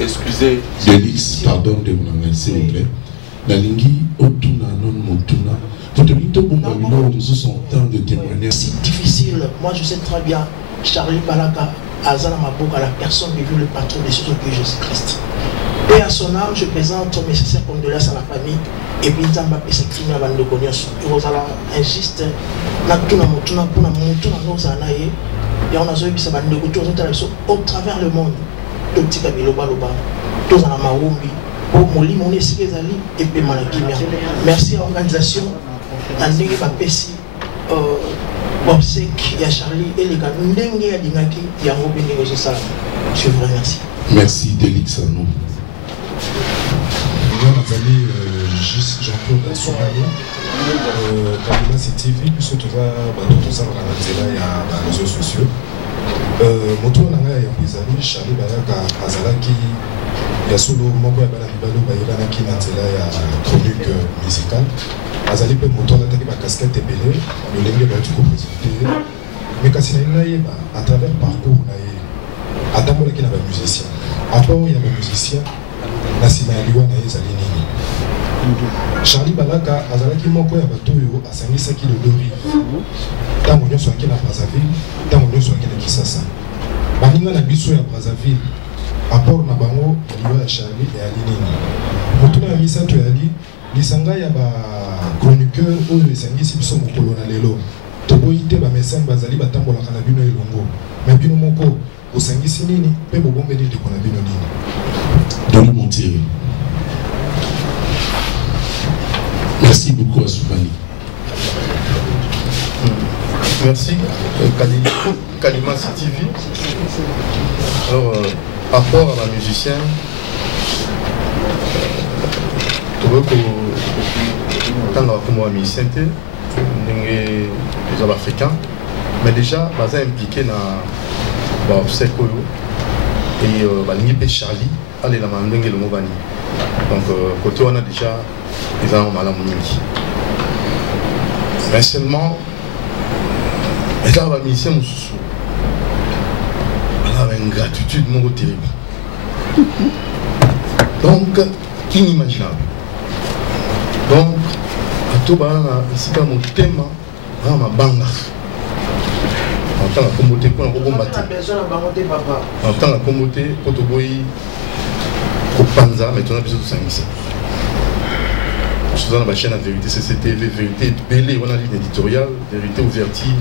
Excusez. Délix, pardon de mon s'il vous plaît. La lingui, Otuna, non Motuna. Votre mito Bombamino, nous sommes en train de témoigner. C'est difficile. Moi, je sais très bien, Charlie Balaka, Azana Mabouk, à la personne qui vu le patron des choses de Jésus-Christ. Et à son âme, je présente mes sincères condoléances à la famille. Et puis, Zamba peut s'exprimer avant de connaître. Et vous allez injuste. Natuna Motuna, Puna Motuna, nous en aïe. Et on a joué ça au travers le monde. Tout petit Kabilo Baloba, tous en Amaoumbi, pour Moli, mon Essézali, et puis Malakimia. Merci à l'organisation, André Bapessi, Obsek, ya Charlie, et les gars, Ndenge ya Dingaki, ya Robin et Salam. Je vous remercie. Merci, Délix à nous. Nathalie, Jean-Claude Soumani, Kabila CTV, puisque tout ça va dans les réseaux sociaux. Moto na ngai ya Bizali Charlie Balaka azalaki ya solo moko ya bana mibalo bayebanaki na nzela ya chronique musicale azali pe moto na taki ba casquette ebele lolenge ba tuko présenté mais kasi na ngai à travers parcours na ye atambolaki na ba musicien apport ya ba musicien na sima ya liwa na ye ezali nini Charlie Balaka azalaki moko ya bato oyo asangisaki lodori ntango nyonso aki na Brazzaville ntango nyonso aki na Kisasa baninga na biso ya Brazzaville apport na bango liwa ya Charlie eyali nini motuna ya misato eyali lisanga ya bachroniqueur oyo esangisi biso mokolo na lelo toboyi te bamesane bazali batambolaka na bino elongo me bino moko osangisi nini mpe bobombeli ndeko na bino nini Dolu Montieri. Merci beaucoup à Soumani. Merci. Kalima CTV. Alors, rapport à la musicienne, tu veux que quand on a mis synthé, les Africains, mais déjà, ils sont impliqués dans l'obsèque et l'ingé Charlie, allez la mandingue le Mobani. Donc, côté on a déjà les armes à la mounini. Mais seulement, les armes à la musiciens, on a une gratitude non terrible. Donc, inimaginable. Donc, à tout bas, c'est pas mon thème, à ma banga. En tant que commoté, pour la combattre. En tant que commoté, pour te boire, au Panza, mais on a besoin de ça. Je suis dans la chaîne à Vérité CCTV, Vérité Bélé, on a ligne éditoriale, Vérité Ouverture,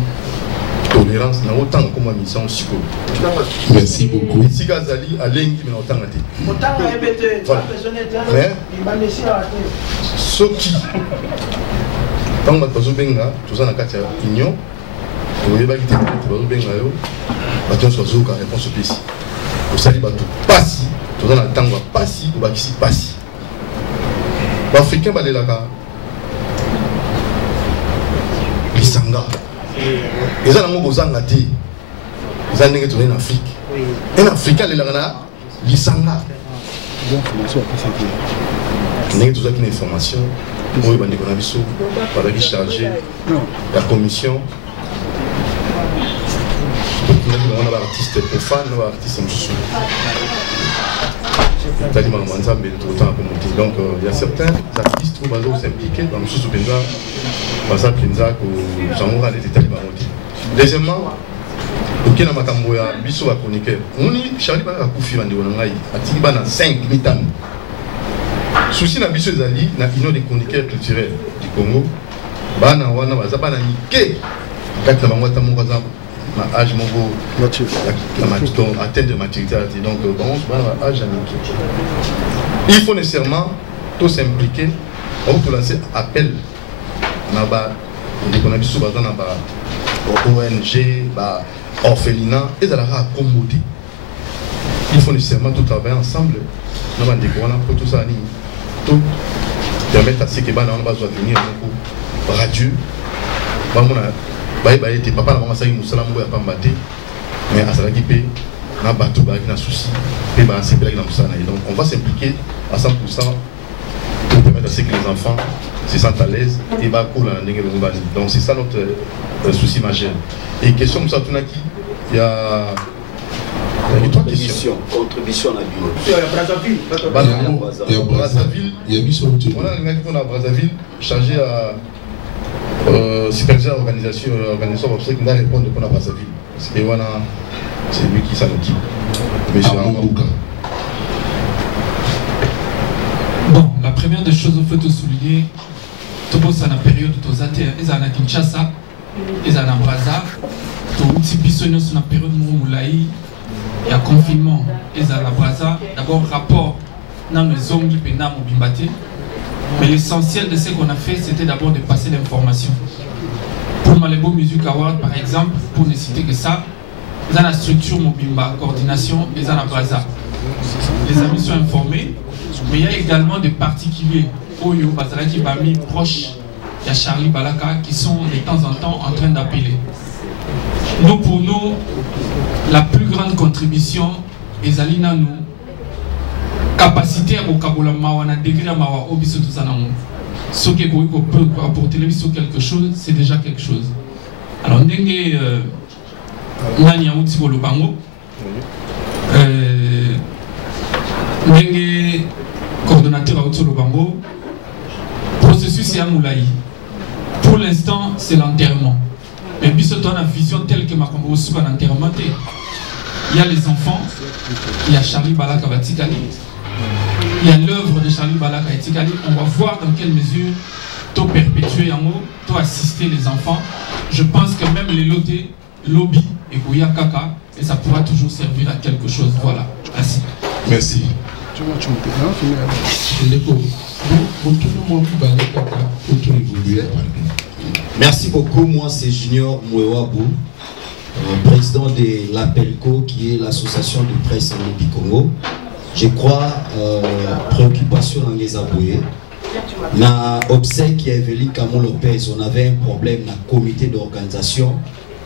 Tolérance, on a autant comme une mission psycho. Merci beaucoup. Ici, Gazali, à l'Engi, mais autant à thé. Mais, ce qui, tant que tu as benga, tu as une union, tu as benga, tu as une réponse au PC. Tu as passi, tu as un temps passi, tu as passi. Les Africains, ils sont Lisanga. Ils sont en Afrique. Ils sont en Afrique. En Africain, ils sont Lisanga. Nous avons tous une information. Nous avons chargé la commission. Nous avons des artistes profanes, des artistes musulmans. Donc il y a certains artistes qui vont s'impliquer dans le sous-Benza, par exemple, deuxièmement, il y a un biso à chroniqueur. On dit Charlie Bala a couffé dans le 5 ans. Souci na biso ezali na union des chroniqueurs culturels du Congo. Bana wana bazabana nike. Kati na bango tamongo za ma âge mongo atteinte de maturité. Donc bon, âge nike. Il faut nécessairement tous s'impliquer. On peut lancer appel na ba on a biso bazana ba ONG ba orphelinat et ça la accommoder. Il faut nécessairement tout travailler ensemble. Nous avons découvert pour tout ça, tout permettre à ceux qui vont venir radieux. Tes papas n'ont pas ça, ils nous salam pas battre, mais à ça qui paye, n'a pas tout avec un souci, et bah c'est blague dans ça. Donc on va s'impliquer à 100% pour permettre à ce que les enfants se sentent à l'aise et bah cool à la. Donc c'est ça notre souci majeur. Et question comme ça, tout n'a qui il y a contribution à la bio. Il y a Brazzaville. On a un gars qui est à Brazzaville, chargé à superviser l'organisation qui n'a répondu pour la Brazzaville. C'est lui qui s'en occupe. Bon, la première des choses, il faut souligner, tout le monde a une période où ils sont à Kinshasa, ils sont à Brazza, tout le monde est une période où il y a confinement, ils sont à Brazza. D'abord, rapport dans les ongles et dans les mais l'essentiel de ce qu'on a fait, c'était d'abord de passer l'information. Pour Malebo Music Award, par exemple, pour ne citer que ça, ils ont la structure Mobimba, coordination, ils ont la Brazza. Les amis sont informés, mais il y a également des particuliers, Oyo, Bazalaki, Bami, proches, il y a Charlie Balaka, qui sont de temps en temps en train d'appeler. Nous, pour nous, la plus grande contribution, Ezalina nous, capacité à Bokabola Mawana, degré à Mawa, Obiso Tuzanamo. Ce qui peut apporter quelque chose, c'est déjà quelque chose. Alors, Ndenge, Nanya Outiko Lobango, Ndenge, coordonnateur à Outiko Lobango, processus est à Moulaï. Pour l'instant, c'est l'enterrement. Mais Bisoto a une vision telle que Makambo aussi va l'enterrement. Il y a les enfants, il y a Charlie Balaka Batikali, il y a l'œuvre de Charlie Balaka Batikali. On va voir dans quelle mesure tu perpétuer en mot, tu assister les enfants. Je pense que même les lotés, lobby et Goya Kaka, et ça pourra toujours servir à quelque chose. Voilà. Merci. Merci. Merci beaucoup. Moi, c'est Junior Mouewabou, président de l'APELCO, qui est l'association de presse en du Congo. Je crois préoccupation dans les aboués. Na obsèque qui a évolué Camon Lopez, on avait un problème dans le comité d'organisation,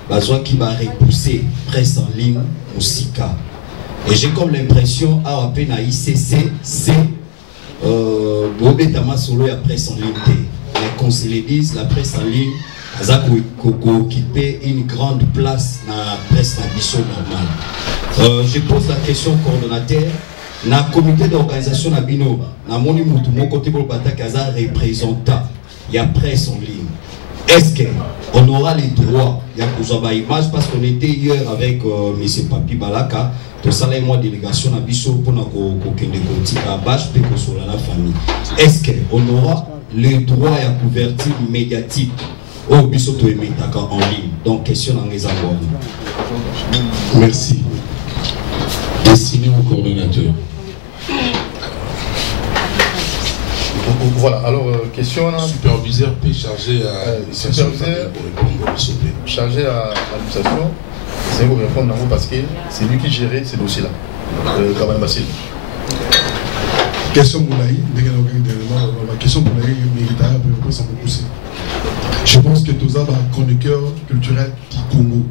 besoin qui va repousser presse en ligne au SICA. Et j'ai comme l'impression à peine à ICC, c'est Bobetama Solo à presse en ligne. Mais qu'on se le dise, la presse en ligne a occupé une grande place dans la presse d'ambition normale. Je pose la question au coordonnateur. Dans le comité d'organisation de Bino, dans mon côté pour le bataille, il y a représentant, il y a presse en ligne. est-ce qu'on aura les droits de la image parce qu'on était hier avec M. Papi Balaka, tout ça là, moi, délégation à Bissau pour la famille. Est-ce qu'on aura les droits à couverture médiatique au Bissau en ligne? Donc, question dans les abords. Merci. Destiné au coordonnateur. Voilà, alors question là. Superviseur peut charger à chargé à l'administration, c'est vous répondre à vous parce que c'est lui qui gérait ces dossiers-là. Quand même facile. Question Moulaï, ma question Moulaï, je pense que tous les chroniqueurs culturels du Congo,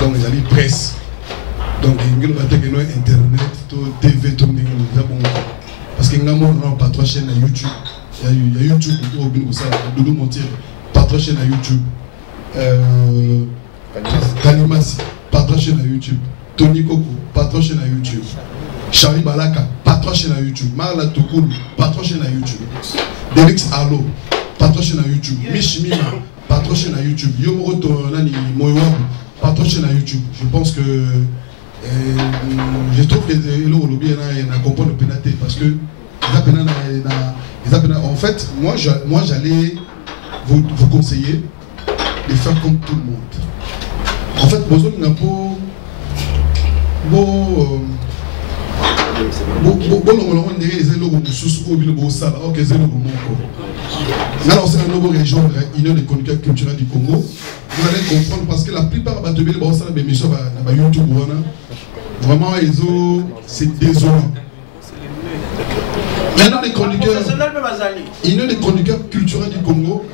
donc les amis presse, donc ils ont internet, TV, tout le monde. Parce qu'il y a pas trois chaînes à YouTube. Il y a YouTube, Doudou Montier, pas trois chaînes à YouTube. Kalimasi, pas trois chaînes à YouTube. Tony Koko, pas trois chaînes à YouTube. Charlie Balaka, pas trois chaînes à YouTube. Marla Toukoul, pas trois chaînes à YouTube. Delix Allo, pas trois chaînes à YouTube. Mishimima, pas trois chaînes à YouTube. Yomoro Nani Moyoab, pas trois chaînes à YouTube. Je pense que. Je trouve que le lobby a comprendre le pénalité parce que en fait moi j'allais vous conseiller de faire comme tout le monde. En fait besoin d'un union des chroniqueurs culturels du Congo. Vous allez comprendre parce que la plupart de YouTube, vraiment, c'est désolant. Maintenant, les chroniqueurs, union des chroniqueurs culturels du Congo,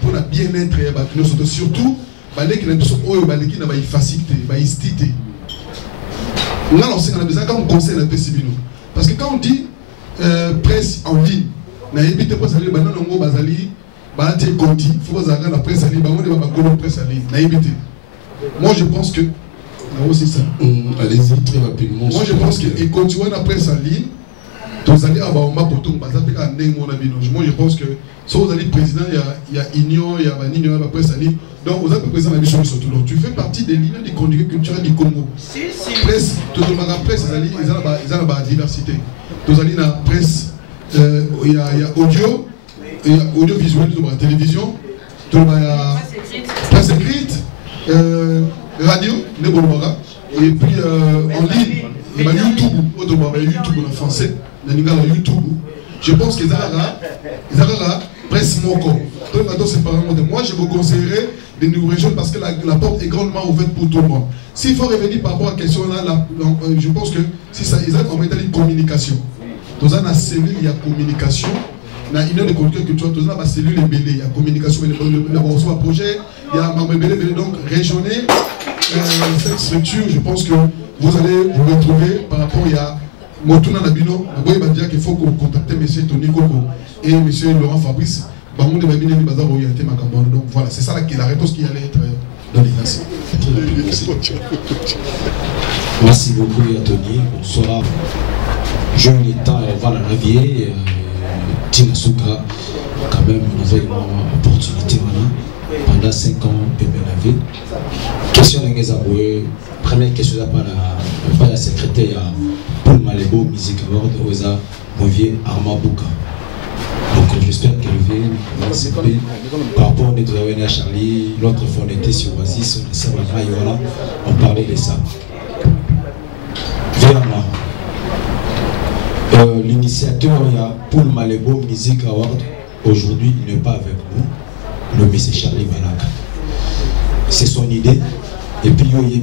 pour la bien-être, surtout, les facilité, parce que quand on dit presse en ligne, na évite pas salir banana ngo bazali balati konti faut que la presse en ligne bango de ba presse en ligne na évite. Moi je pense que aussi ça. Allez-y très rapidement. Moi je pense que et continuer la presse en ligne tous allez avoir ma pour tout bazape ka ndeng mon abi. Moi je pense que si vous allez président il y a union il y a banino la presse en ligne. Donc vous êtes président de la mission surtout. Donc tu fais partie des lignes des chroniqueurs culturels du Congo. Presse tout le monde presse ils ont la diversité. Tous allez la presse il y a audio, il y a audiovisuel, la télévision, il y a presse écrite, radio, et puis en ligne, il y a YouTube, YouTube en français, YouTube. Je pense qu'ils ont la presse moko. Moi, je vous conseillerais de nous rejoindre parce que la porte est grandement ouverte pour tout le monde. S'il faut revenir par rapport à la question là, je pense que si ça, ils ont en métal communication. Dans la cellule, il y a communication. Dans l'union des chroniqueurs culturels, dans la cellule, il y a communication. Il y a un projet, il y a un donc régionner cette structure. Je pense que vous allez vous retrouver par rapport à Motuna Nabino. Il faut contacter M. Tony Koko et M. Laurent Fabrice. Donc voilà, c'est ça la réponse qui allait être donnée. Merci. Merci beaucoup, Anthony. Bonsoir. Je l'ai temps, voilà, Ravier, Tina Souka, quand même, on avait une opportunité pendant 5 ans, PBNAV. Question de Ngezaboué, première question par la secrétaire Paul Malebo, Music Award, Oza Movier, Arma Bouka. Donc j'espère qu'elle va participer. Par rapport à notre Charlie, l'autre fois on était sur Oasis, on est Sabana, et voilà, on parlait de ça. Vraiment. L'initiateur, il y a Paul Malebo Music Award. Aujourd'hui, il n'est pas avec nous, le monsieur Charlie Balaka. C'est son idée. Et puis, il y a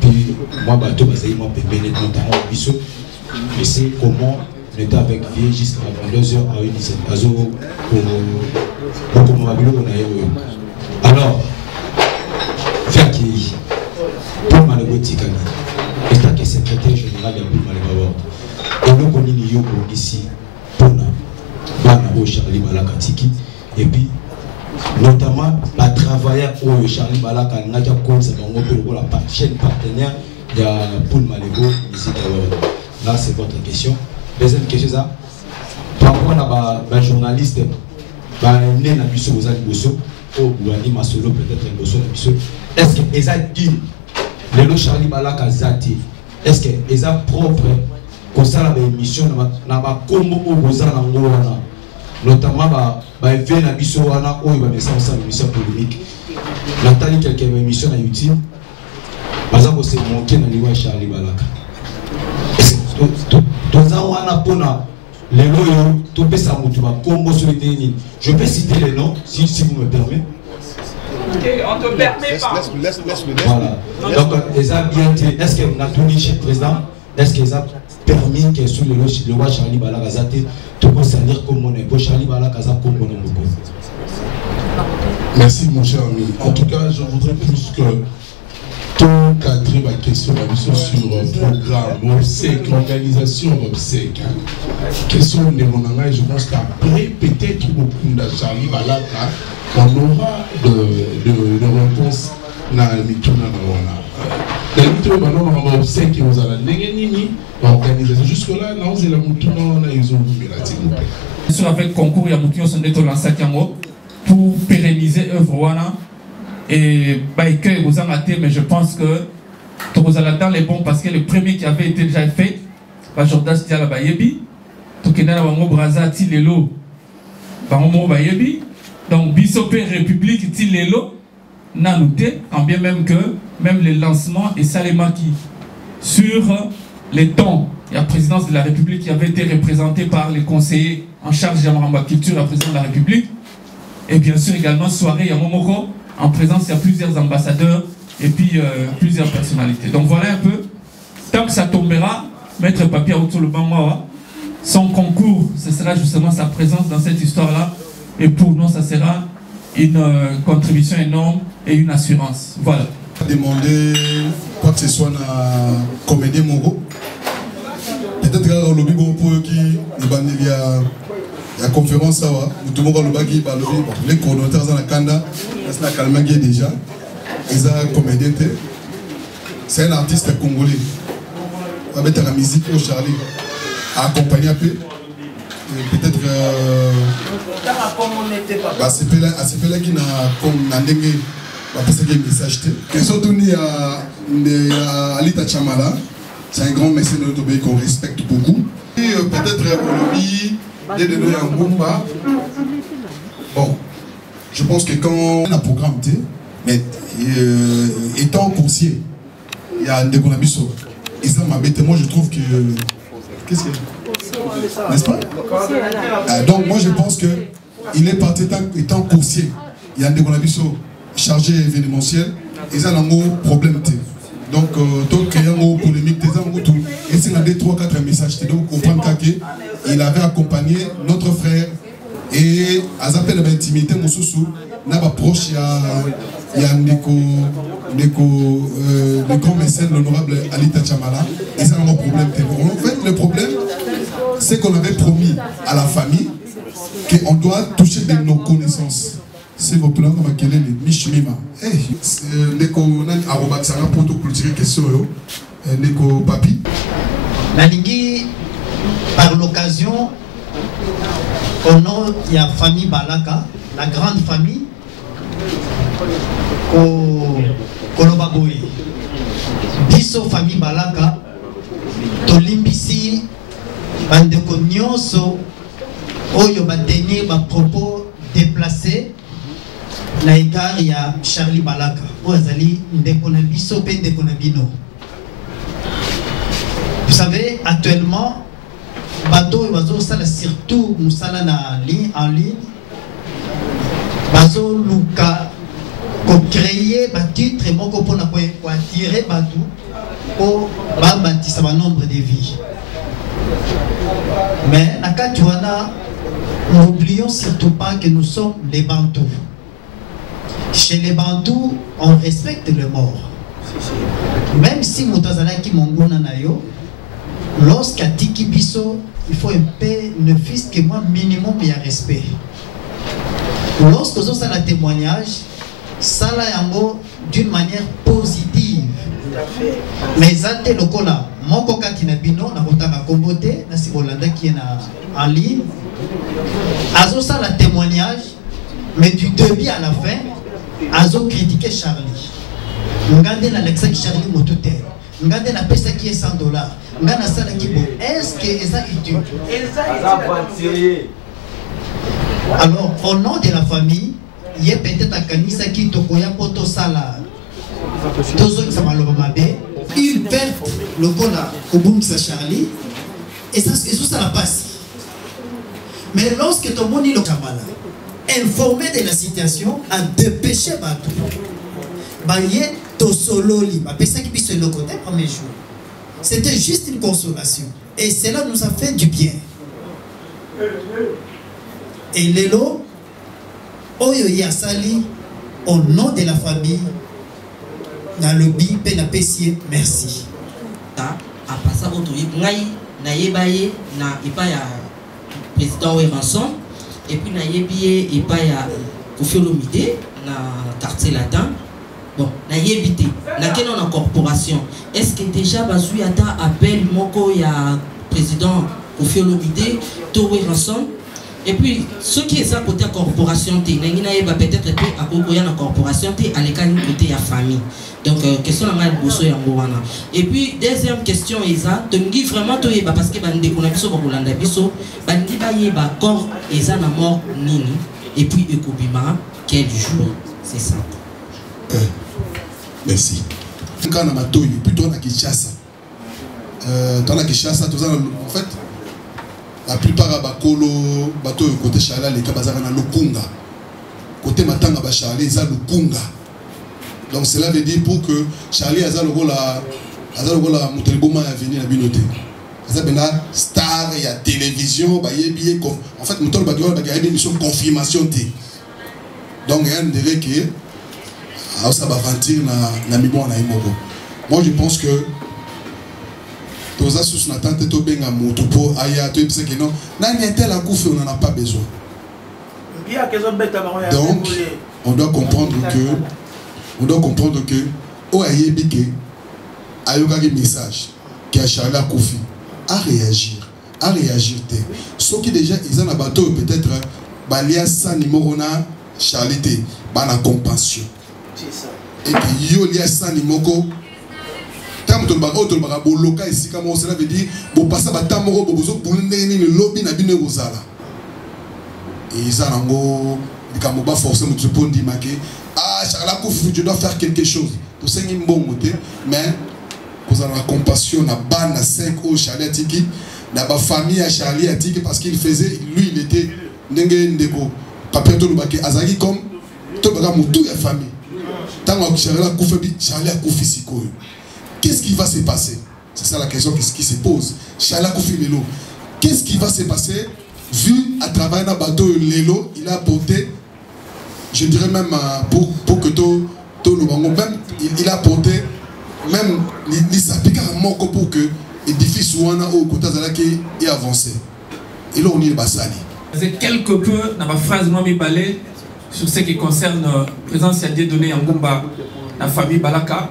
puis moi, bateau, moi, notamment Bissau. Je sais comment on était avec vie jusqu'à 22h à une dizaine. Alors, faire qui Paul Malebo Tikani, état que secrétaire général de Paul Malebo Award. Et nous connaissons ici pour nous, Charlie Balaka Tiki, et puis notamment à travailler au Charlie Balaka, nous avons la chaîne partenaire de Paul Malebo ici. Là, c'est votre question. Deuxième question, par ba journaliste ba né na biso aux aliboso au Bougani Masolo peut-être un bosso na biso est-ce que eza dit lelo Charlie Balaka zati est-ce que eza propre comme ça la émission na ba kombo au boza na ngona notamment ba fait na biso wana oyo ba message ça émission polémique Nathalie quelques émissions na YouTube baza ko se monter na liwa Charlie Balaka toza wana pona lelo yo to pesa mutu ba kombo sur le nini je peux citer les noms si vous me permettez. On te permet pas. Laisse. Voilà. Donc, est-ce que Natouni, chez le président, est-ce qu'ils ont permis que sur le roi Charlie Balakazate, tu peux salir comme mon époux, Charlie Balakazate comme mon époux? Merci mon cher ami. En tout cas, je voudrais plus que tout cadrer ma question sur programme, obsèque, organisation d'obsèque. Question de mon ami, je pense qu'après, peut-être beaucoup de Charlie Balaka, on aura de réponses dans le Mituna. Dans le Mituna, on aura obsèque, vous allez l'organisation. Jusque-là, nous avons la Mituna, ils ont vu la s'il vous plaît. Avec concours, il y a Moutio Sondeto Lansakiango pour pérenniser œuvre Wana. Et Baïke vous en raté, mais je pense que vous allez dans les bons parce que le premier qui avait été déjà fait, Jordan Stiala Bayebi, Tokena Wango Braza Tilelo, Bango Bayebi, donc Bissopé République Tilelo, n'a noté, quand bien même que même le lancement et Salemaki sur les temps, il y a la présidence de la République qui avait été représentée par les conseillers en charge de la culture, la présidence de la République, et bien sûr également soirée Yamomoko. En présence, il y a plusieurs ambassadeurs et puis plusieurs personnalités. Donc voilà un peu. Tant que ça tombera, Maître Papier autour le Bangwa, son concours, ce sera justement sa présence dans cette histoire-là. Et pour nous, ça sera une contribution énorme et une assurance. Voilà. Demander quoi que ce soit dans Comédie Mogo. Peut-être que le lobby pour qui il y a la conférence, tout le monde les coordonnateurs dans la Kanda, c'est déjà. Ils ont comédien. C'est un artiste congolais. Avec la musique au Charlie, à accompagner un peu. Peut-être c'est là qu'il a un message. Surtout à Alita Chamala, c'est un grand mécène de l'Autobaï qu'on respecte beaucoup. Peut-être au lobby. De donner un bon pas. Bon, je pense que quand on a programme, mais étant coursier, il y a un déconabisso. Et ça m'a bêté. Moi, je trouve que. Qu'est-ce que. N'est-ce pas? Donc, moi, je pense que il est parti étant coursier. Il y a un déconabisso chargé événementiel. Et ça, il y a un problème. Donc, donc il y a une polémique, et c'est un des 3-4 messages. Donc, on comprend qu'il avait accompagné notre frère et à l'appel de l'intimité, n'a pas proche, il y a le grand mécène, l'honorable Alita Chamala, et c'est un problème. En fait, le problème, c'est qu'on avait promis à la famille qu'on doit toucher de nos connaissances. C'est votre plan comme quel est le Mishmima. Neko Arobaksanga pour tout cultiver question Neko Papi. Nalingi par l'occasion au nom de la famille Balaka, la grande famille Kolobaboy. Biso famille Balaka Tolimbisi bandeko nyonso oyo bateni ba propos déplacés na égard ya Charlie Balaka ozali ndeko na biso pe ndeko na bino. Vous savez, actuellement bateau bazo sala surtout musala na ligne en ligne bazo luka ko créer ba titre moko pona ko attirer batu po ba bâtisse ba nombre de vies. Mais na katuana n'oublions surtout pas que nous sommes les Bantous. Chez les Bantous, on respecte le mort. Même si Moutazalaki Mongona Nayo, lorsqu'à Tiki Biso, il faut un peu, ne fût-ce que moi, minimum, il y a respect. Lorsque vous avez un témoignage, ça là d'une manière positive. Mais ça, le cola, mon coca qui n'a bino, n'a pas comboté, n'a si bolanda qui qui est en ligne. Azo ça le témoignage, mais du début à la fin, Azo critiqué Charlie. Regardez l'Alexa qui Charlie Mototel. Regardez la pesa qui est $100. Regardez ça qui bon. Est-ce que ça est utile? Alors, au nom de la famille, il y a peut-être un canisa qui tokoya poto sala. Tozo qui s'appelle une perte le cola au boom de Charlie et ça la passe. Mais lorsque tout le monde est le Kamala, informé de la situation, a dépêché Batou. Baye to sololi, ça qui puisse le côté premier jour. C'était juste une consolation et cela nous a fait du bien. Et Lélo, Oyo Yassali, au nom de la famille, dans le bi, Pénapessier, merci. À passer au tour, Naïbaye, na Ipaya, président Ranson, et puis Naïbaye, Ipaya, Kofiolomide, na quartier latin. Bon, Naïbité, na quelle en corporation. Est-ce que déjà, Bazou Yata appelle Moko, ya président Kofiolomide, Toré Ranson? Et puis, ce qui est à côté de la corporation, peut-être à côté de la corporation, à l'écart côté de la famille. Donc, question de la et puis, deuxième question, Eza, tu me dis vraiment, parce que bandi kunabiso bakulanda biso, bandi baye ba corps Eza na mort nini, et puis Ekobima, quel jour, c'est ça. Merci. Quand on a plutôt na Kinshasa. Dans la Kinshasa, en fait, la plupart des bakolo bateau côté Chala les kabazara na Lukunga côté matanga ba Charlie za Lukunga. Donc cela veut dire pour que Charlie aza lokola muteliboma ya venir na binoté aza bena star ya télévision ba yebi comme en fait mutolo ba gaya émission confirmation té. Donc il y a un délai qui ça va aventure na mibon na imoko. Moi je pense que tous sous n'attente to benga moto pour aya to parce que non nani tel a couffé on n'en a pas besoin. Donc on doit comprendre que o ayebi que ayoka ki message qui a Charles Koufi à réagir té ceux qui déjà ils en a bateau peut-être balia sa numéro na Charité bana compassion c'est ça et que yo lia sa numéro quand tu vas au local ici, comme cela veut dire, vous passez à Tamoro, vous avez le lobby na bine rozala. Et ça nango, comme on va forcer notre pont dit que ah Charles Koufi, tu dois faire quelque chose. Tout ça est bon côté, mais vous avez la compassion na ban na 5 au Charlie Atiki, na ba famille à Charlie Atiki parce qu'il faisait, lui il était n'engé ndeko, papa tout le baké azaki comme tout le baga mutu ya famille. Tant que Charlie Koufi siko. Qu'est-ce qui va se passer? C'est ça la question qui se pose. Charles Koufi Lelo. Qu'est-ce qui va se passer vu à travers un bateau Lelo, il a apporté, je dirais même pour que tout le monde, même il a apporté, même il s'applique à mon pour que l'édifice Ouana au côté Zalaki est avancé. Et là on est Bassali. C'est quelque peu dans ma phrase moi balai sur ce qui concerne la présence à Dieu donné en Gumba, la famille Balaka.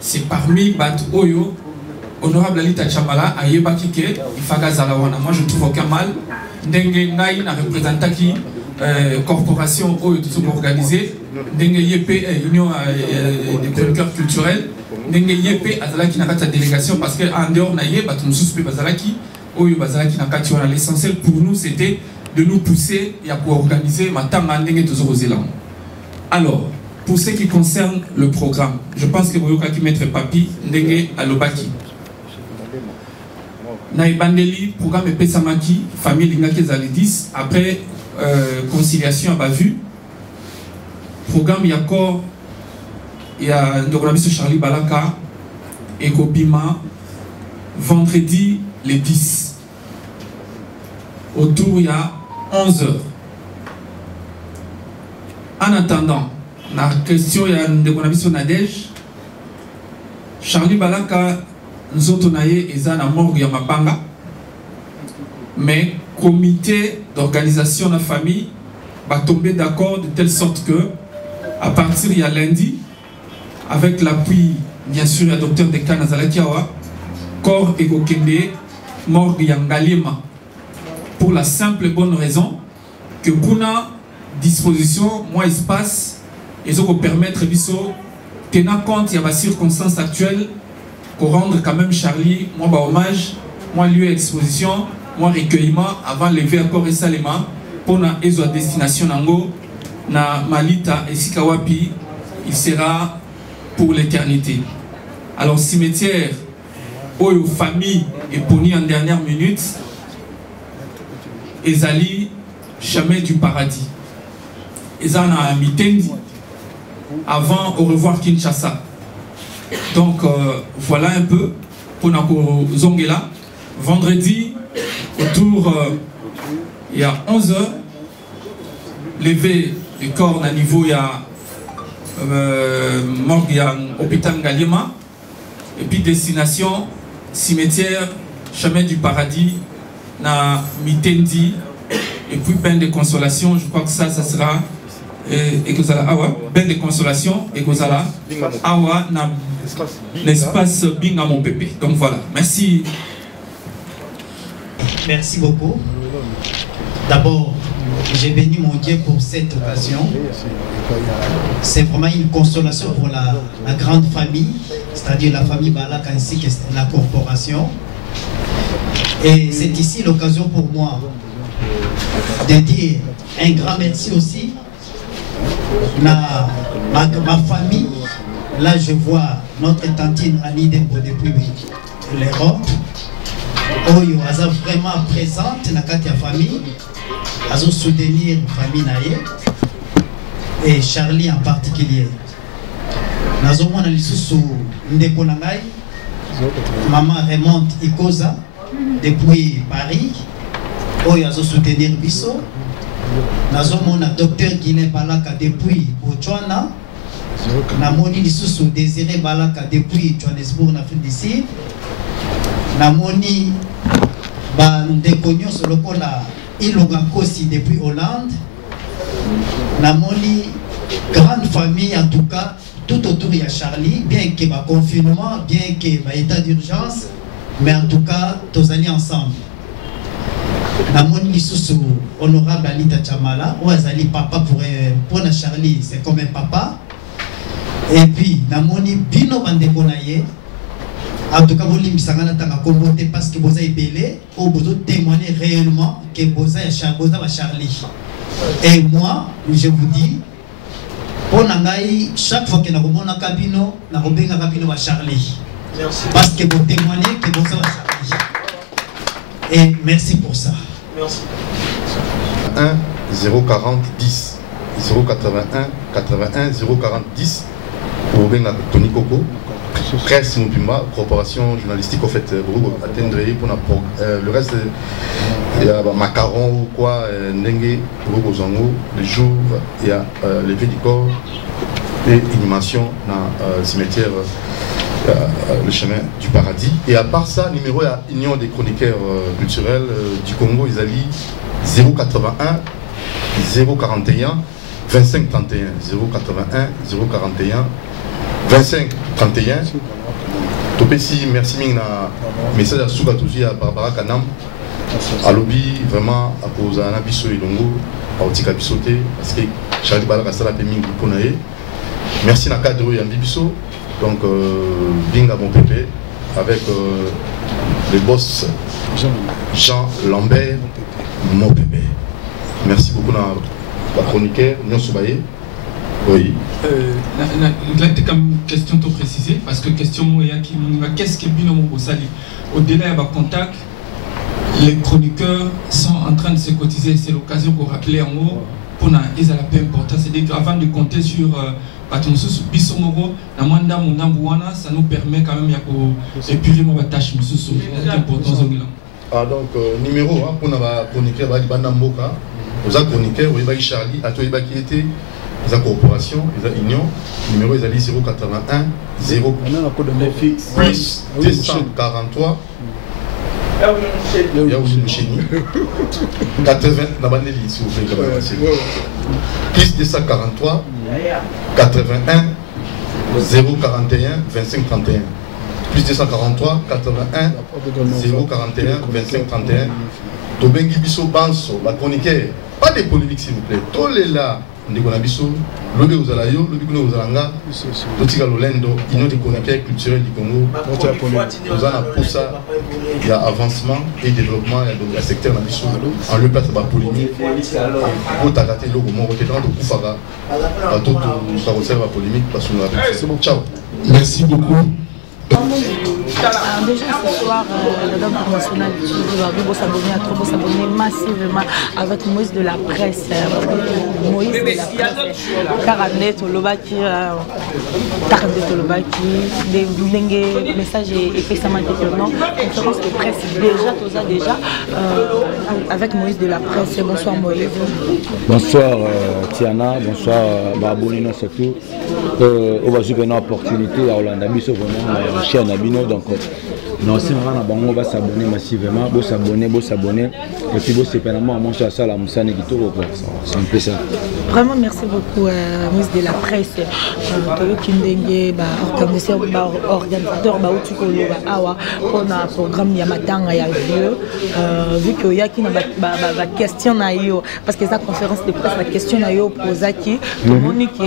C'est parmi Bat Oyo, honorable Alita Chamala, à Yebakike, Ifaga Zalawana. Moi je trouve aucun mal. Dengue Naï n'a représenté qui corporation Oyo tout organisée. Dengue Yep, Union des chroniqueurs culturels. Dengue Yep, Azalaki n'a pas sa délégation parce qu'en dehors Naïe, Bat Moussouspé Bazalaki, Oyo Bazalaki n'a pas tué. L'essentiel pour nous c'était de nous pousser et pour organiser Matanga Dengue toujours aux élans. Alors, pour ce qui concerne le programme, je pense que vous avez mettre Papi Ndenge Alobaki. Naïbandeli, programme Pesamaki, famille Lingake Zalidis, après conciliation à Bavu. Programme Yakor, il y a Ndogolamiso Charlie Balaka, Ekobima, vendredi les 10. Autour, il y a 11h. En attendant, la question il y a de Nadège Charlie Balaka nous autres naïe et na mort ya mabanga mais comité d'organisation de la famille va tomber d'accord de telle sorte que à partir de lundi avec l'appui bien sûr du docteur Dekan Nazalakiawa corps et Kokende mort ya Ngalima pour la simple et bonne raison que kuna disposition, moi espace, ils ont permettre biso tenant compte il y a des circonstances actuelles pour rendre quand même Charlie, moi hommage, moi lieu exposition, moi recueillement avant lever encore et salema pour na ezo destination nango na Malita et Sikawapi, il sera pour l'éternité. Alors cimetière aux familles et poni en dernière minute, Ezali chemin du paradis. Ezana Mitendi avant au revoir Kinshasa. Donc voilà un peu pour Nako Zongela. Vendredi autour il y a 11h, levé le corps à niveau il y a morgue à hôpital Galima et puis destination cimetière chemin du paradis na Mitendi et puis peine de consolation. Je crois que ça sera et que ça awa peine de consolation et que ça awa na l'espace Binga mon bébé. Donc voilà, merci. Merci beaucoup. D'abord, j'ai béni mon Dieu pour cette occasion. C'est vraiment une consolation pour la grande famille, c'est-à-dire la famille Balak ainsi que la corporation. Et c'est ici l'occasion pour moi de dire un grand merci aussi à ma famille. Là, je vois notre tantine Annie Dembo depuis l'Europe. Oyo aza vraiment présente na kati ya famille, azo soutenir famille naye et Charlie en particulier. Nazo mona lisusu ndeko na ngai maman remonte Ikoza depuis Paris, oyo azo soutenir biso. Nazo mona docteur Guilain Balaka depuis Botswana. Namoni lisusu Désiré Balaka depuis Johannesburg en Afrique du Sud. Namoni bandeko nyonso lokola Ilonga Kosi depuis Hollande. Namoni grande famille en tout cas tout autour de Charlie, bien que ma confinement, bien que ma état d'urgence, mais en tout cas tous allés ensemble. Namoni lisusu honorable Alita Chamala, ou azali papa pour na Charlie, c'est comme un papa. Et puis namoni bino bandeko na ye. En tout cas, vous l'avez parce que vous avez belé ou vous témoigner réellement que vous avez Charlie. Et moi, je vous dis, chaque fois que nous avons un cabino, nous avons un cabino à Charlie. Parce que vous témoignez que vous avez Charlie. Et merci pour ça. Merci. 1 040 10 081 81 040 10 pour Tony Coco. Presse Mupima, corporation journalistique, en fait, pour atteindre pour le reste, il y a macaron ou quoi, Nengue, pour Zango, le jour, il y a levé du corps et animation dans le cimetière, le chemin du paradis. Et à part ça, numéro à Union des chroniqueurs culturels du Congo, ils allaient 081 041 25 31 081 041 25 31. Topesi merci ming na message à Souga Touzi à Barbara Kanam. À lobby vraiment à cause d'un abisso ilongo à Otika Bissote parce que Charlie Balaka sala pe ming pour naé. Merci na cadre ya Bibisso. Donc Binga mon pépé avec le boss Jean Lambert mon pépé. Merci beaucoup na la chroniqueur Nyon Soubaye. Oui. Là, tu as comme question tout préciser parce que question qu'est-ce que Bino Mobosali au-delà il y a contact, les chroniqueurs sont en train de se cotiser. C'est l'occasion pour rappeler en haut pour na ils a la paix importante. C'est avant de compter sur Batonsus Bisomoro, na Manda Mundambuana, ça nous permet quand même de épurer nos tâches. C'est important. Ah donc numéro pour na chroniqueur Banda Mboka, aux chroniqueurs Charlie, à toi qui était la corporation, la union, numéro est 081 0 plus 243 80 plus 243 81 041 25 31 plus 243 81 041 25 31 Tobengi biso banso, la chroniqueur, pas de polémiques s'il vous plaît. Tous les là, on a biso, lobe ozala yo, lobe kuno ozalanga, totika lolendo, ino de chroniqueur culturel du Congo. Nous en pour ça, il y a avancement et développement, il y a secteur dans biso, en le place de la polémique, pour t'arrêter le moment, tu es dans le Koufara, à tout ça resserve la polémique parce qu'on a c'est bon, ciao. Merci beaucoup. Alors déjà ce soir, la Dame internationale vous s'abonner à trop, vous s'abonner massivement avec Moïse de la presse. Moïse de la presse. Caranet, Olobaki, Caranet, Olobaki, des messages et spécialement non. Conférence de presse déjà avec Moïse de la presse. Bonsoir Moïse. Bonsoir Tiana, bonsoir Babonino surtout. On va jouer une opportunité à Hollande Abisso vraiment chez Nabino donc non c'est vraiment on va s'abonner massivement, vous s'abonner et puis vous séparément à mon chat ça la Moussane qui tourne quoi, c'est un peu ça. Vraiment merci beaucoup Moïse de la presse. Toyo Kindenge organisateur Utukolo awa on a programme ya matanga ya vieux vu que y a qui na ba question na yo parce que sa conférence de presse la question na yo posaki Monique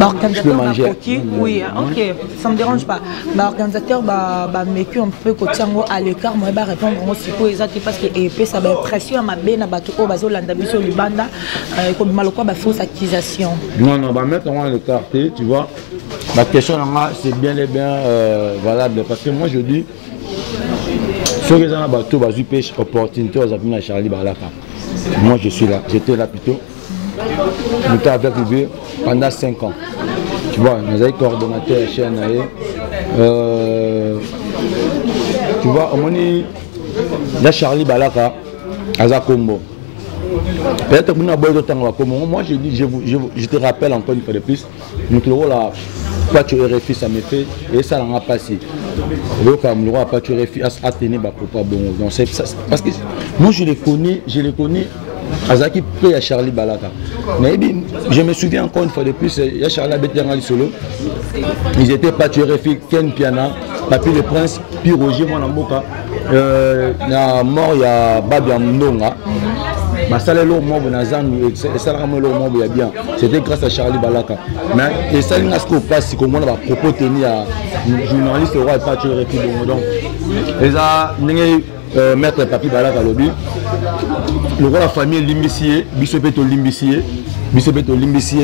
organisateur oui ok ça me dérange pas organisateur mécu un peu côté à l'écart moi va répondre au exact parce que EP ça va pression ma bena bato o bazo landa biso libanda comme maloko ba fausse accusation non va mettre en l'écart tu vois ma question c'est bien et bien valable parce que moi je dis ceux qui ont bateau bazo pêche opportunité aux amis à Charlie Balaka moi je suis là j'étais là plutôt j'étais avec lui pendant 5 ans tu vois nous avons coordonnateur chaîne tu vois, il y a Charlie Balaka, Azakombo. Peut-être que nous avons d'autres temps. Moi, je te rappelle encore une fois de plus, nous avons la voiture RFI, ça me fait, et ça l'a passé. Donc, nous avons la voiture RFI à tenir parce que moi, je les connais. Azaki peut à Charlie Balaka. Mais je me souviens encore une fois de plus, il y a Charlie Bétéran Solo. Ils étaient pas tués, Ken Piana, Papi le Prince, puis Roger Mwanamboka. Il y a mort, il y a Babi Amnonga. C'était grâce à Charlie Balaka. Mais ça n'a pas passé comme on a propos tenu à journaliste roi et pas tué. Donc, les a maître Papi Balaka lobby. Le roi de la famille Limbicier, Bissopeto Limbicier,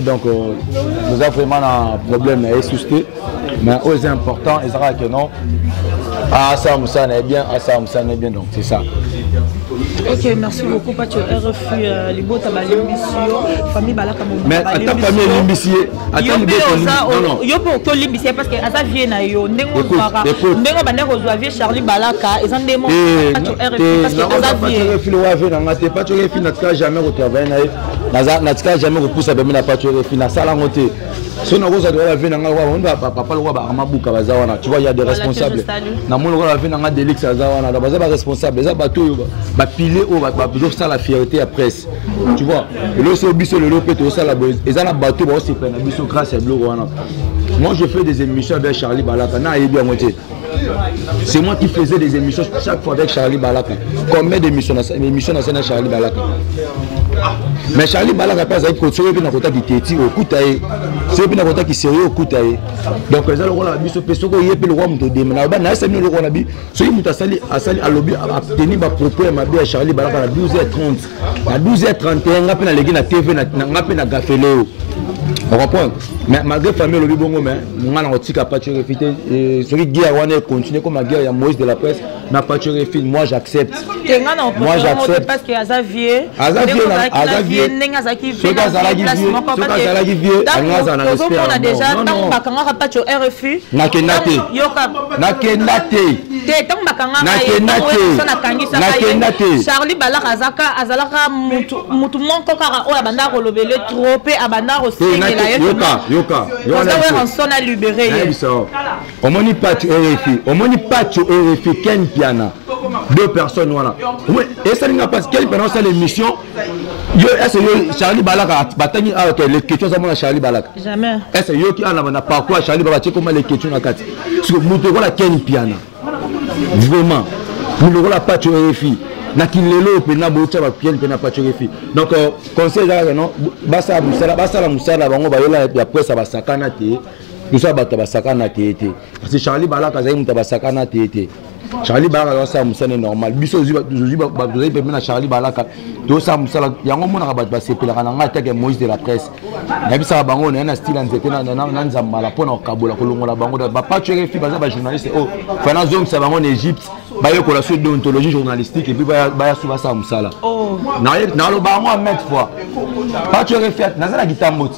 donc nous avons vraiment un problème à susciter, mais c'est important, et ça va que non, ça est bien, donc c'est ça. Ok, merci beaucoup. Pacho RFI, Libo Tabalimbisio, famille Balaka. Mais attends, famille Limbicier, attends, yo pour que Limbicier parce que Asa vient na yo, Nengo Zwara, Nengo Banero Zouavier, Charlie Balaka, ils ont des mots. Pacho RFI parce que Asa vient. RFI, Pacho RFI n'a jamais retravaillé, n'a jamais repoussé à Bemina Pacho RFI, n'a pas monté. Si on a tu vois, il y a des responsables. Responsables, ça la fierté à presse. Tu vois, moi je fais des émissions avec Charlie Balaka. C'est moi qui faisais des émissions chaque fois avec Charlie Balaka. Combien d'émissions à Charlie Balaka? Mais Charlie Balaka pas avec côté bien côté qui téti au Koutaé. C'est bien côté qui sérieux au Koutaé. Donc les gens le biso peso ko yepé le roi muto de na ba na c'est le roi na bi. So il muta sali asali à lobby à tenir ba propos ma bi Charlie Balaka à 12h30. À 12h31 ngapé na legi na TV na ngapé na gafeleo. On comprend. Mais malgré famille lobby bongo mais on a otika pas tu refiter ce qui guerre on continue comme la guerre il y a Moïse de la presse n'a pas tu refiter moi j'accepte. Moi j'accepte parce que Azavier Nengazaki fait placement pas parce que on a déjà tant bakanga pacho RFI nakenate tant bakanga Charlie Balaka azalaka mutu monko kara o abanda kolobele trop et abanda osengela yoka on s'en a libéré on moni pacho RFI Ken Piana 2 personnes voilà et ça n'a pas quelle pendant ça l'émission yo est-ce que Charlie Balaka batani les questions à Charlie Balaka jamais est-ce yo qui en a pas quoi Charlie Balaka comment les questions na kati parce que muto voilà Ken Piana vraiment nous le voilà pas tu RFI na kilelo pena bocha ba pienne pena pa chorefi donc conseil là non basa la musala bango ba yola ya presse ba sakana te tout ça bata ba sakana te parce que Charlie Balaka zai muta ba sakana te Charlie Balaka ça musala normal biso zuzi ba na Charlie Balaka to ça musala yango mona ba ba sepela kana ngata ke Moïse de la presse na bisa bango na style nzete na nzamba la pona kabola kolongola bango ba pa chorefi ba ba journaliste oh fana zone ça bango en Égypte ba yo ko la suite d'ontologie journalistique et puis ba suba ça musala na lo bango à mettre fois pas chorefi na za la gitambo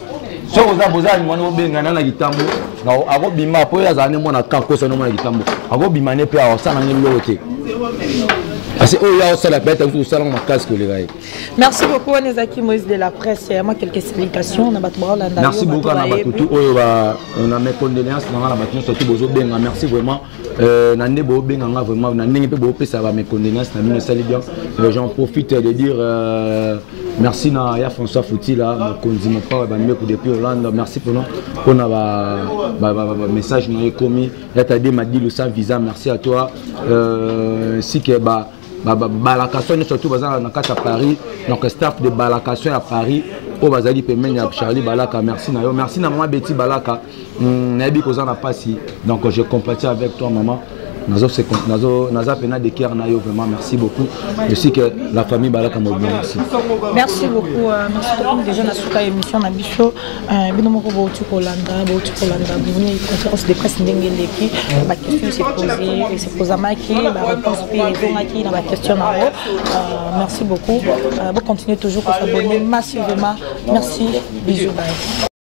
so oza boza mwana obengana na gitambo na akobima po yazane mona kankosa no mona gitambo akobima ne pe awasana ngelo te parce que oya osala peut-être tout ça dans ma casque les gars. Merci beaucoup Onezaki Moïse de la presse moi quelques salutations na batwa Hollanda. Merci beaucoup na batutu oyo ba on a mes condoléances dans la batutu surtout bozo benga merci vraiment na ndebo benga vraiment na ndenge pe bo pesa ba mes condoléances na mine sali bien j'en profite de dire merci na ya François Fouti là mon konzi mon père ba mieux depuis Hollande merci pour na ba message na commis ya tadi m'a dit le sans visa merci à toi si que Balakason surtout bazala na kata Paris donc staff de Balakason à Paris au bazali pemenya Charlie Balaka merci na yo merci na maman Betty Balaka nabi koza na pasi donc je compatis avec toi maman nazo pena de cœur na yo vraiment merci beaucoup je sais que la famille Balaka m'a bien merci beaucoup merci beaucoup déjà na suka émission na bicho bino moko bo tu Hollanda boni conférence de presse ndenge leki ba question c'est posé maki ba réponse pe ezongaki na ba question na ro merci beaucoup vous continuez toujours à s'abonner massivement merci bisous bye.